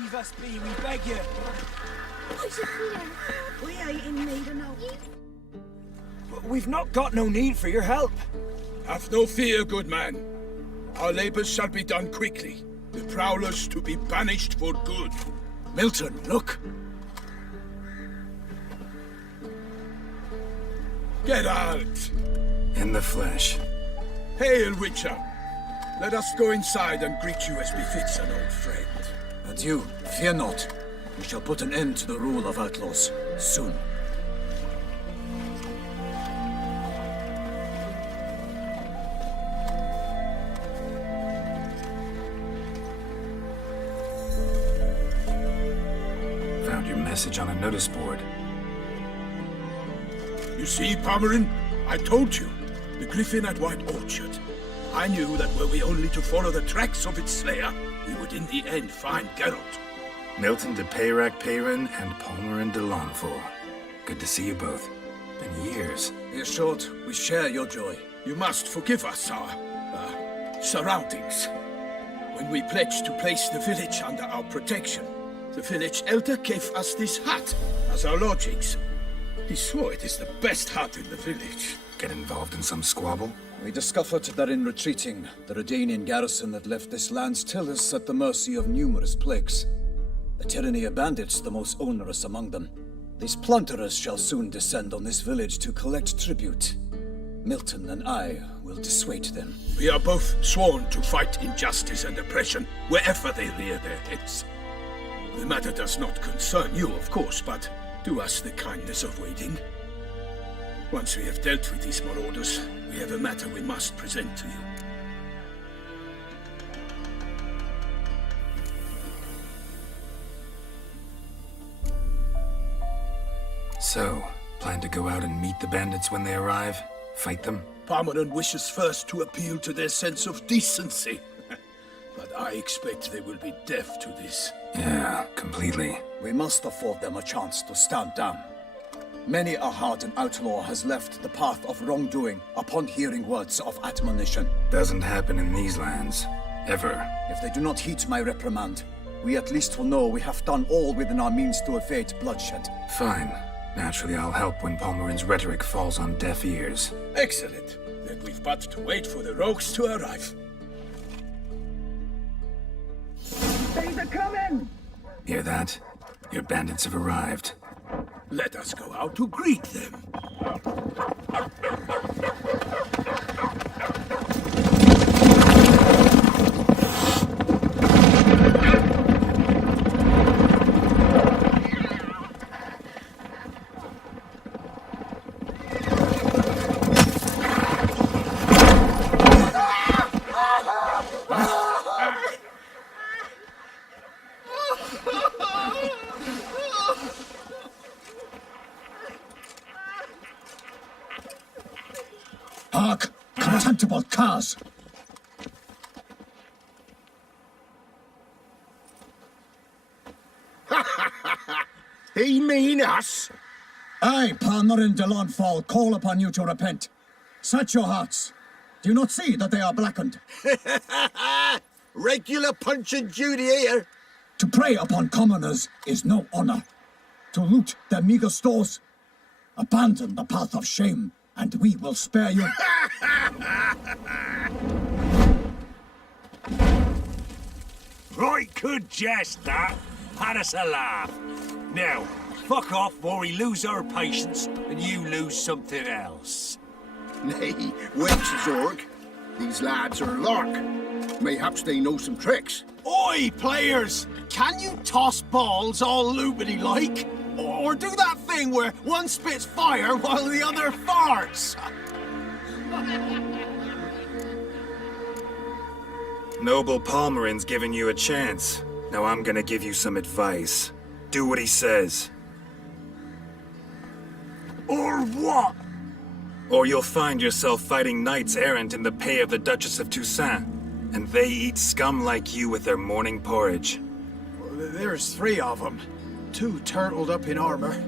Leave us be, we beg you. We ain't in need of no... We've not got no need for your help. Have no fear, good man. Our labors shall be done quickly. The prowlers to be banished for good. Milton, look. Geralt! In the flesh. Hail, Witcher! Let us go inside and greet you as befits an old friend. And you, fear not. We shall put an end to the rule of outlaws, soon. Found your message on a notice board. You see, Pomeran? I told you. The griffin at White Orchard. I knew that were we only to follow the tracks of its slayer, we would in the end find Geralt. Milton de Peyrac Peyran and Palmerin de Lawnfall. Good to see you both. Been years. Be assured, we share your joy. You must forgive us our, surroundings. When we pledged to place the village under our protection, the village elder gave us this hut as our lodgings. He swore it is the best hut in the village. Get involved in some squabble? We discovered that in retreating, the REDengine garrison had left this land's tillers at the mercy of numerous plagues. The tyranny of bandits the most onerous among them. These plunderers shall soon descend on this village to collect tribute. Milton and I will dissuade them. We are both sworn to fight injustice and oppression wherever they rear their heads. The matter does not concern you, of course, but do us the kindness of waiting. Once we have dealt with these marauders, we have a matter we must present to you. So, plan to go out and meet the bandits when they arrive? Fight them? Pomeran wishes first to appeal to their sense of decency. But I expect they will be deaf to this. Yeah, completely. We must afford them a chance to stand down. Many a hardened outlaw has left the path of wrongdoing upon hearing words of admonition. Doesn't happen in these lands. Ever. If they do not heed my reprimand, we at least will know we have done all within our means to evade bloodshed. Fine. Naturally, I'll help when Palmerin's rhetoric falls on deaf ears. Excellent. Then we've but to wait for the rogues to arrive. They're coming! Hear that? Your bandits have arrived. Let us go out to greet them. Hark! Contemptible curs! He mean us? I, Palmerin de Lawnfall, call upon you to repent. Set your hearts. Do you not see that they are blackened? Regular Punch and Judy here. To prey upon commoners is no honor. To loot their meager stores, abandon the path of shame, and we will spare you. Right good jest, that. Had us a laugh. Now, fuck off before we lose our patience and you lose something else. Nay, wench Zorg. These lads are lark. Mayhaps they know some tricks. Oi, players! Can you toss balls all loopity-like? Or do that thing where one spits fire while the other farts? Noble Palmerin's giving you a chance. Now I'm gonna give you some advice. Do what he says. Or what? Or you'll find yourself fighting knights errant in the pay of the Duchess of Toussaint. And they eat scum like you with their morning porridge. There's 3 of them. 2 turtled up in armor.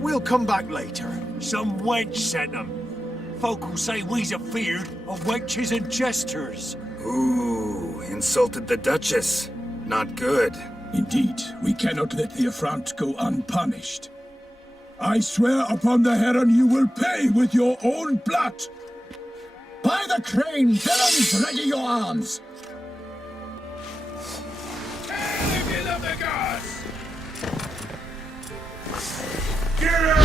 We'll come back later. Some wench sent them. Folk will say we's afeard of wenches and jesters. Ooh, insulted the Duchess. Not good. Indeed, we cannot let the affront go unpunished. I swear upon the Heron you will pay with your own blood! By the crane, villains, ready your arms! Give them the gods! Get him!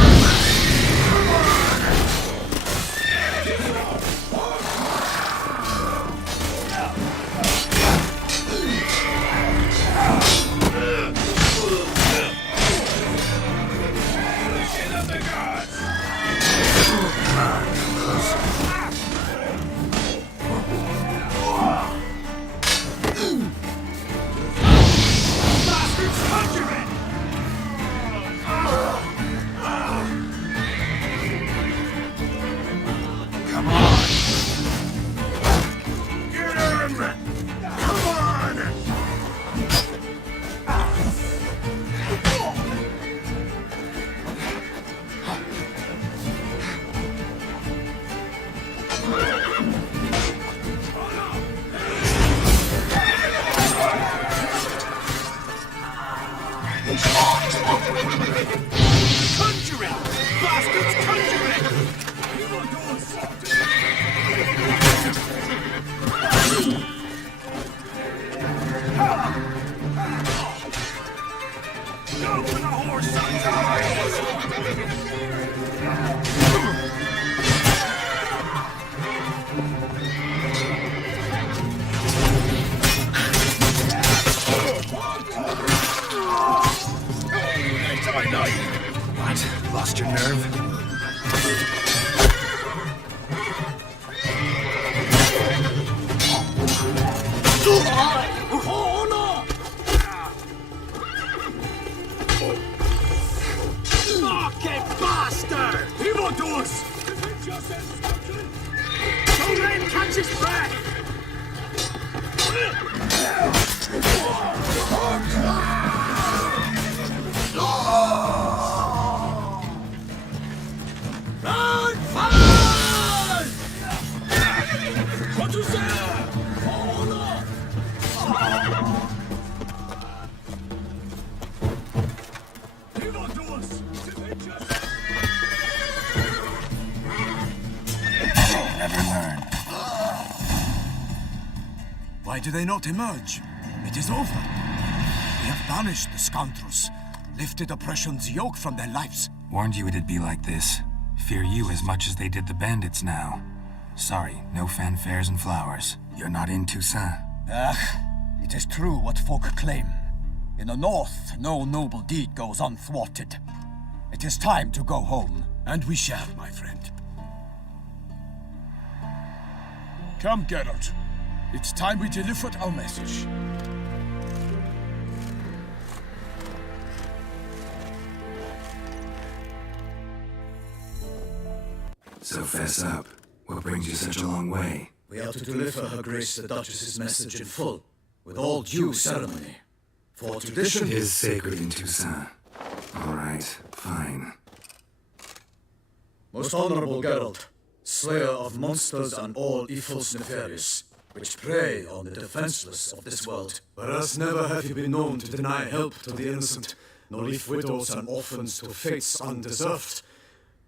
Come on! Conjuring! Bastards conjuring! Go for the horse son's eyes! What? Lost your nerve? Fucking bastard! He won't do us! Don't let him catch his breath! Run! Fall! What was that? Oh no! He won't do us! Never learn. Why do they not emerge? It is over. We have banished the scoundrels, lifted oppression's yoke from their lives. Warned you it'd be like this. Fear you as much as they did the bandits now. Sorry, no fanfares and flowers. You're not in Toussaint. It is true what folk claim. In the north, no noble deed goes unthwarted. It is time to go home. And we shall, my friend. Come, Geralt. It's time we delivered our message. So fess up. What brings you such a long way? We are to deliver Her Grace the Duchess's message in full, with all due ceremony. For tradition is sacred in Toussaint. All right, fine. Most honorable Geralt, slayer of monsters and all evils nefarious, which prey on the defenseless of this world. Whereas never have you been known to deny help to the innocent, nor leave widows and orphans to fates undeserved.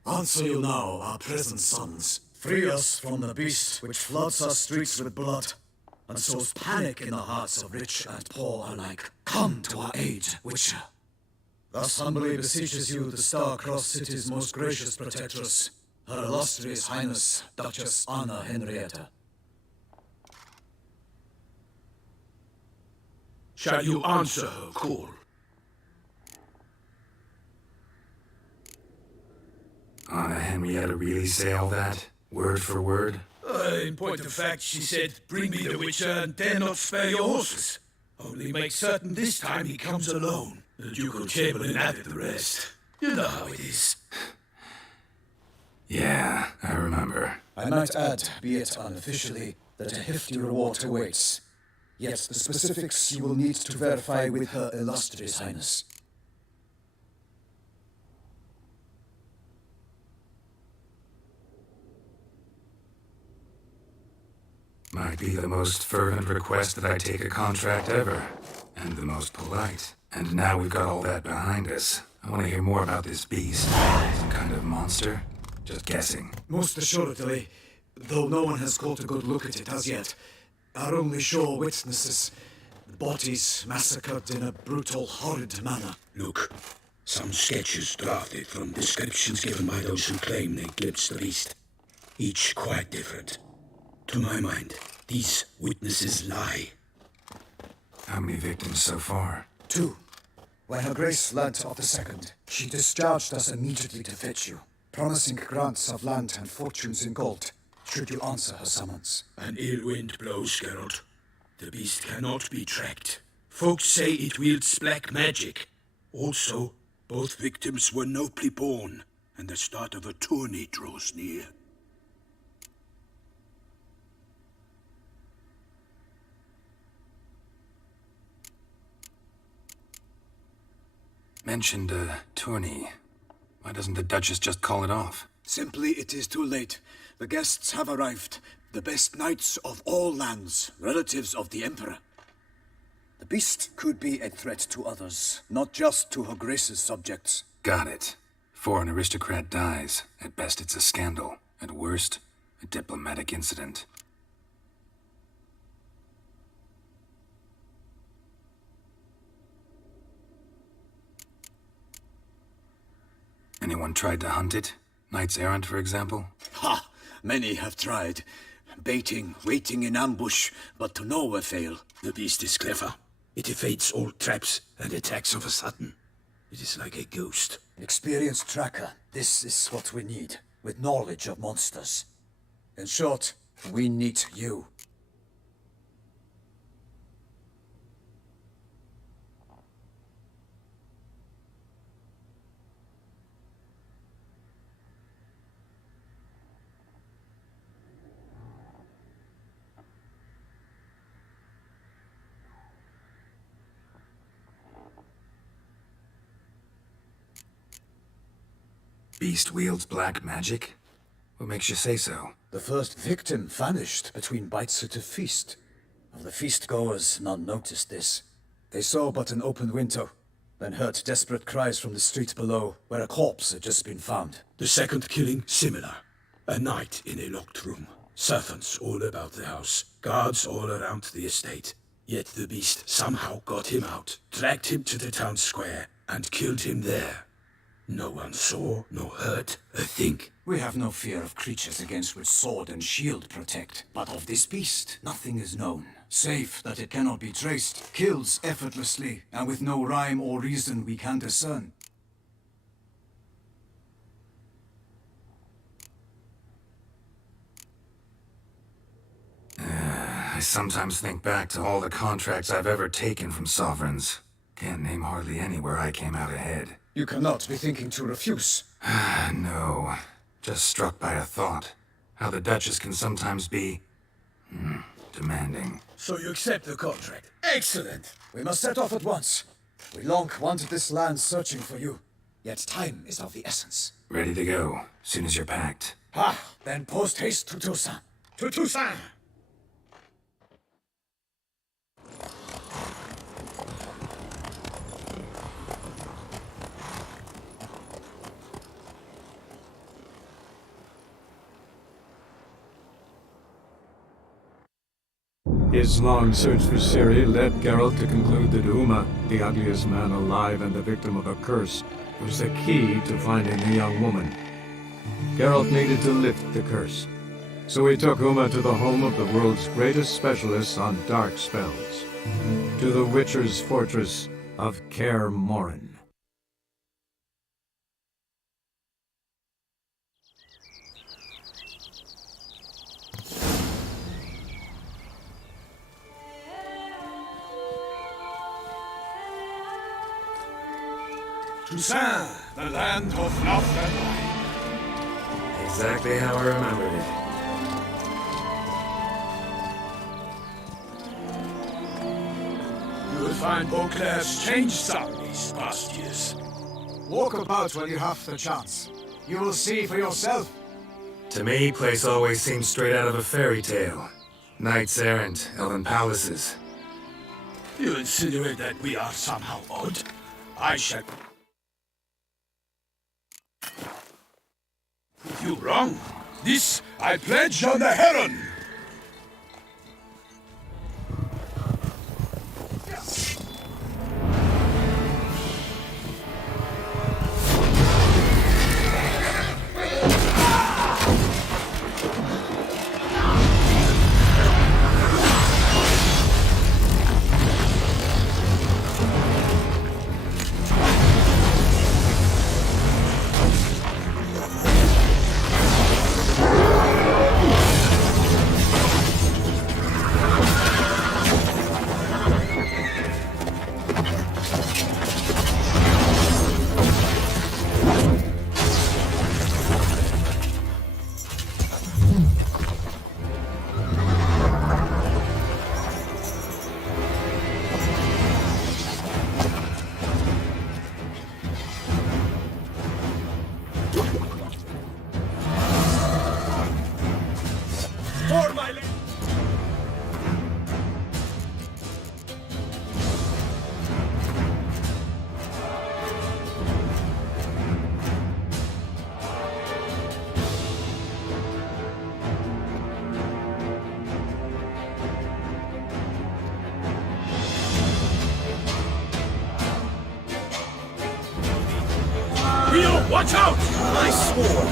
Answer you now, our present sons. Free us from the beast which floods our streets with blood, and sows panic in the hearts of rich and poor alike. Come to our aid, Witcher. Thus humbly beseeches you the Star-Crossed City's most gracious protectress, Her Illustrious Highness, Duchess Anna Henrietta. Shall you answer her call? Anna Henrietta really say all that? Word for word? In point of fact, she said, bring me the Witcher and dare not spare your horses. Only make certain this time he comes alone. The Ducal Chamberlain added the rest. You know how it is. Yeah, I remember. I might add, be it unofficially, that a hefty reward awaits. Yet the specifics you will need to verify with Her Illustrious Highness. Might be the most fervent request that I take a contract ever. And the most polite. And now we've got all that behind us. I want to hear more about this beast. Some kind of monster? Just guessing. Most assuredly, though no one has caught a good look at it as yet. Our only sure witnesses, bodies massacred in a brutal, horrid manner. Look, some sketches drafted from descriptions given by those who claim they glimpsed the beast. Each quite different. To my mind, these witnesses lie. How many victims so far? 2. When Her Grace learnt of the second, she discharged us immediately to fetch you, promising grants of land and fortunes in gold, should you answer her summons. An ill wind blows, Geralt. The beast cannot be tracked. Folks say it wields black magic. Also, both victims were nobly born, and the start of a tourney draws near. Mentioned a tourney. Why doesn't the Duchess just call it off? Simply, it is too late. The guests have arrived. The best knights of all lands, relatives of the Emperor. The beast could be a threat to others, not just to Her Grace's subjects. Got it. Before an aristocrat dies, at best it's a scandal. At worst, a diplomatic incident. Anyone tried to hunt it? Knights errant, for example? Ha! Many have tried. Baiting, waiting in ambush, but to no avail. The beast is clever. It evades all traps and attacks of a sudden. It is like a ghost. Experienced tracker. This is what we need, with knowledge of monsters. In short, we need you. Beast wields black magic? What makes you say so? The first victim vanished between bites at a feast. Of the feast-goers, none noticed this. They saw but an open window, then heard desperate cries from the street below, where a corpse had just been found. The second killing, similar. A night in a locked room. Servants all about the house. Guards all around the estate. Yet the beast somehow got him out, dragged him to the town square, and killed him there. No one saw, nor heard a thing. We have no fear of creatures against which sword and shield protect. But of this beast, nothing is known. Save that it cannot be traced, kills effortlessly, and with no rhyme or reason we can discern. I sometimes think back to all the contracts I've ever taken from sovereigns. Can't name hardly any where I came out ahead. You cannot be thinking to refuse. No. Just struck by a thought. How the Duchess can sometimes be... demanding. So you accept the contract. Excellent! We must set off at once. We long wanted this land searching for you. Yet time is of the essence. Ready to go, soon as you're packed. Then post haste to Toussaint. To Toussaint! His long search for Ciri led Geralt to conclude that Uma, the ugliest man alive and the victim of a curse, was the key to finding the young woman. Geralt needed to lift the curse, so he took Uma to the home of the world's greatest specialists on dark spells, to the Witcher's fortress of Kaer Morhen. Toussaint, the land of love and light. Exactly how I remembered it. You will find Beauclair's changed some these past years. Walk about while you have the chance. You will see for yourself. To me, place always seems straight out of a fairy tale. Knights errant, elven palaces. You insinuate that we are somehow odd? I shall... Prove you wrong. This I pledge on the Heron! Watch out! I swore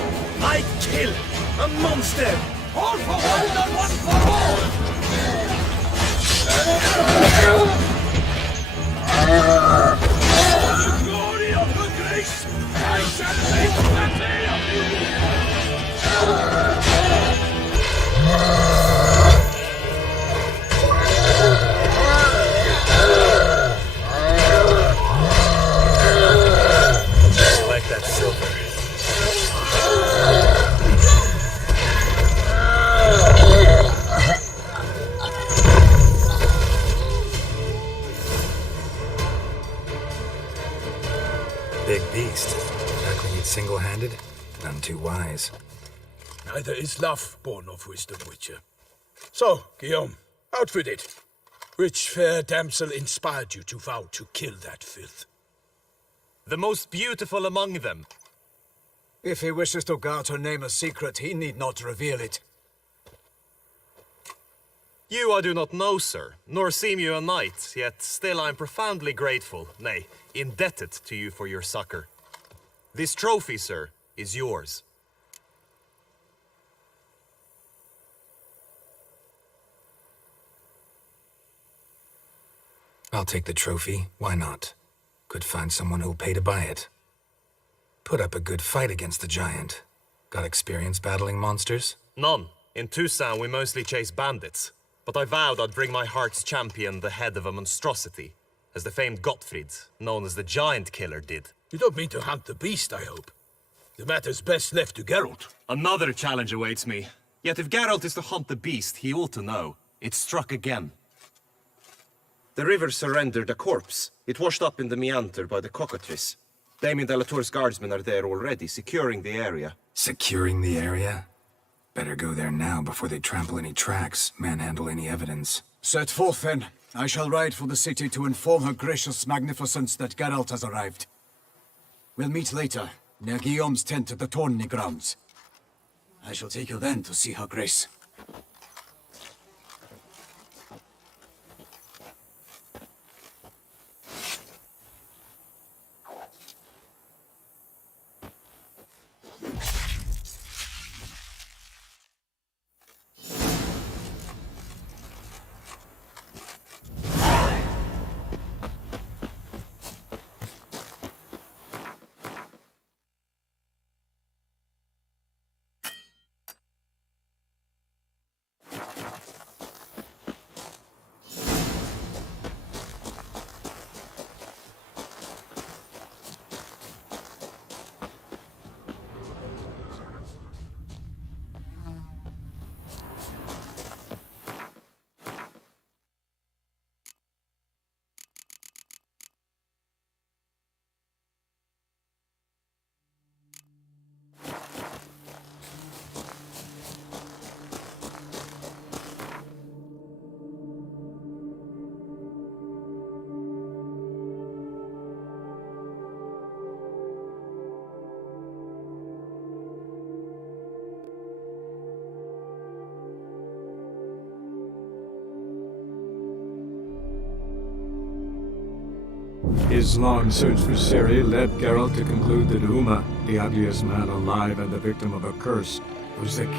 I'd kill a monster! All for one and one for all! For the glory of the grace, I shall make the day of you! That silver. Big beast. Tackling it single-handed? None too wise. Neither is love born of wisdom, Witcher. So, Guillaume, out with it. Which fair damsel inspired you to vow to kill that filth? The most beautiful among them. If he wishes to guard her name a secret, he need not reveal it. You I do not know, sir, nor seem you a knight, yet still I am profoundly grateful, nay, indebted to you for your succor. This trophy, sir, is yours. I'll take the trophy, why not? Could find someone who'll pay to buy it. Put up a good fight against the giant. Got experience battling monsters? None. In Toussaint we mostly chase bandits. But I vowed I'd bring my heart's champion the head of a monstrosity, as the famed Gottfried, known as the Giant Killer, did. You don't mean to hunt the beast, I hope. The matter's best left to Geralt. Another challenge awaits me. Yet if Geralt is to hunt the beast, he ought to know. It struck again. The river surrendered a corpse. It washed up in the meander by the cockatrice. Damien Delatour's guardsmen are there already, securing the area. Securing the area? Better go there now before they trample any tracks, manhandle any evidence. Set forth, then. I shall ride for the city to inform her gracious magnificence that Geralt has arrived. We'll meet later, near Guillaume's tent at the Tourney grounds. I shall take you then to see her grace. His long search for Ciri led Geralt to conclude that Uma, the ugliest man alive and the victim of a curse, was the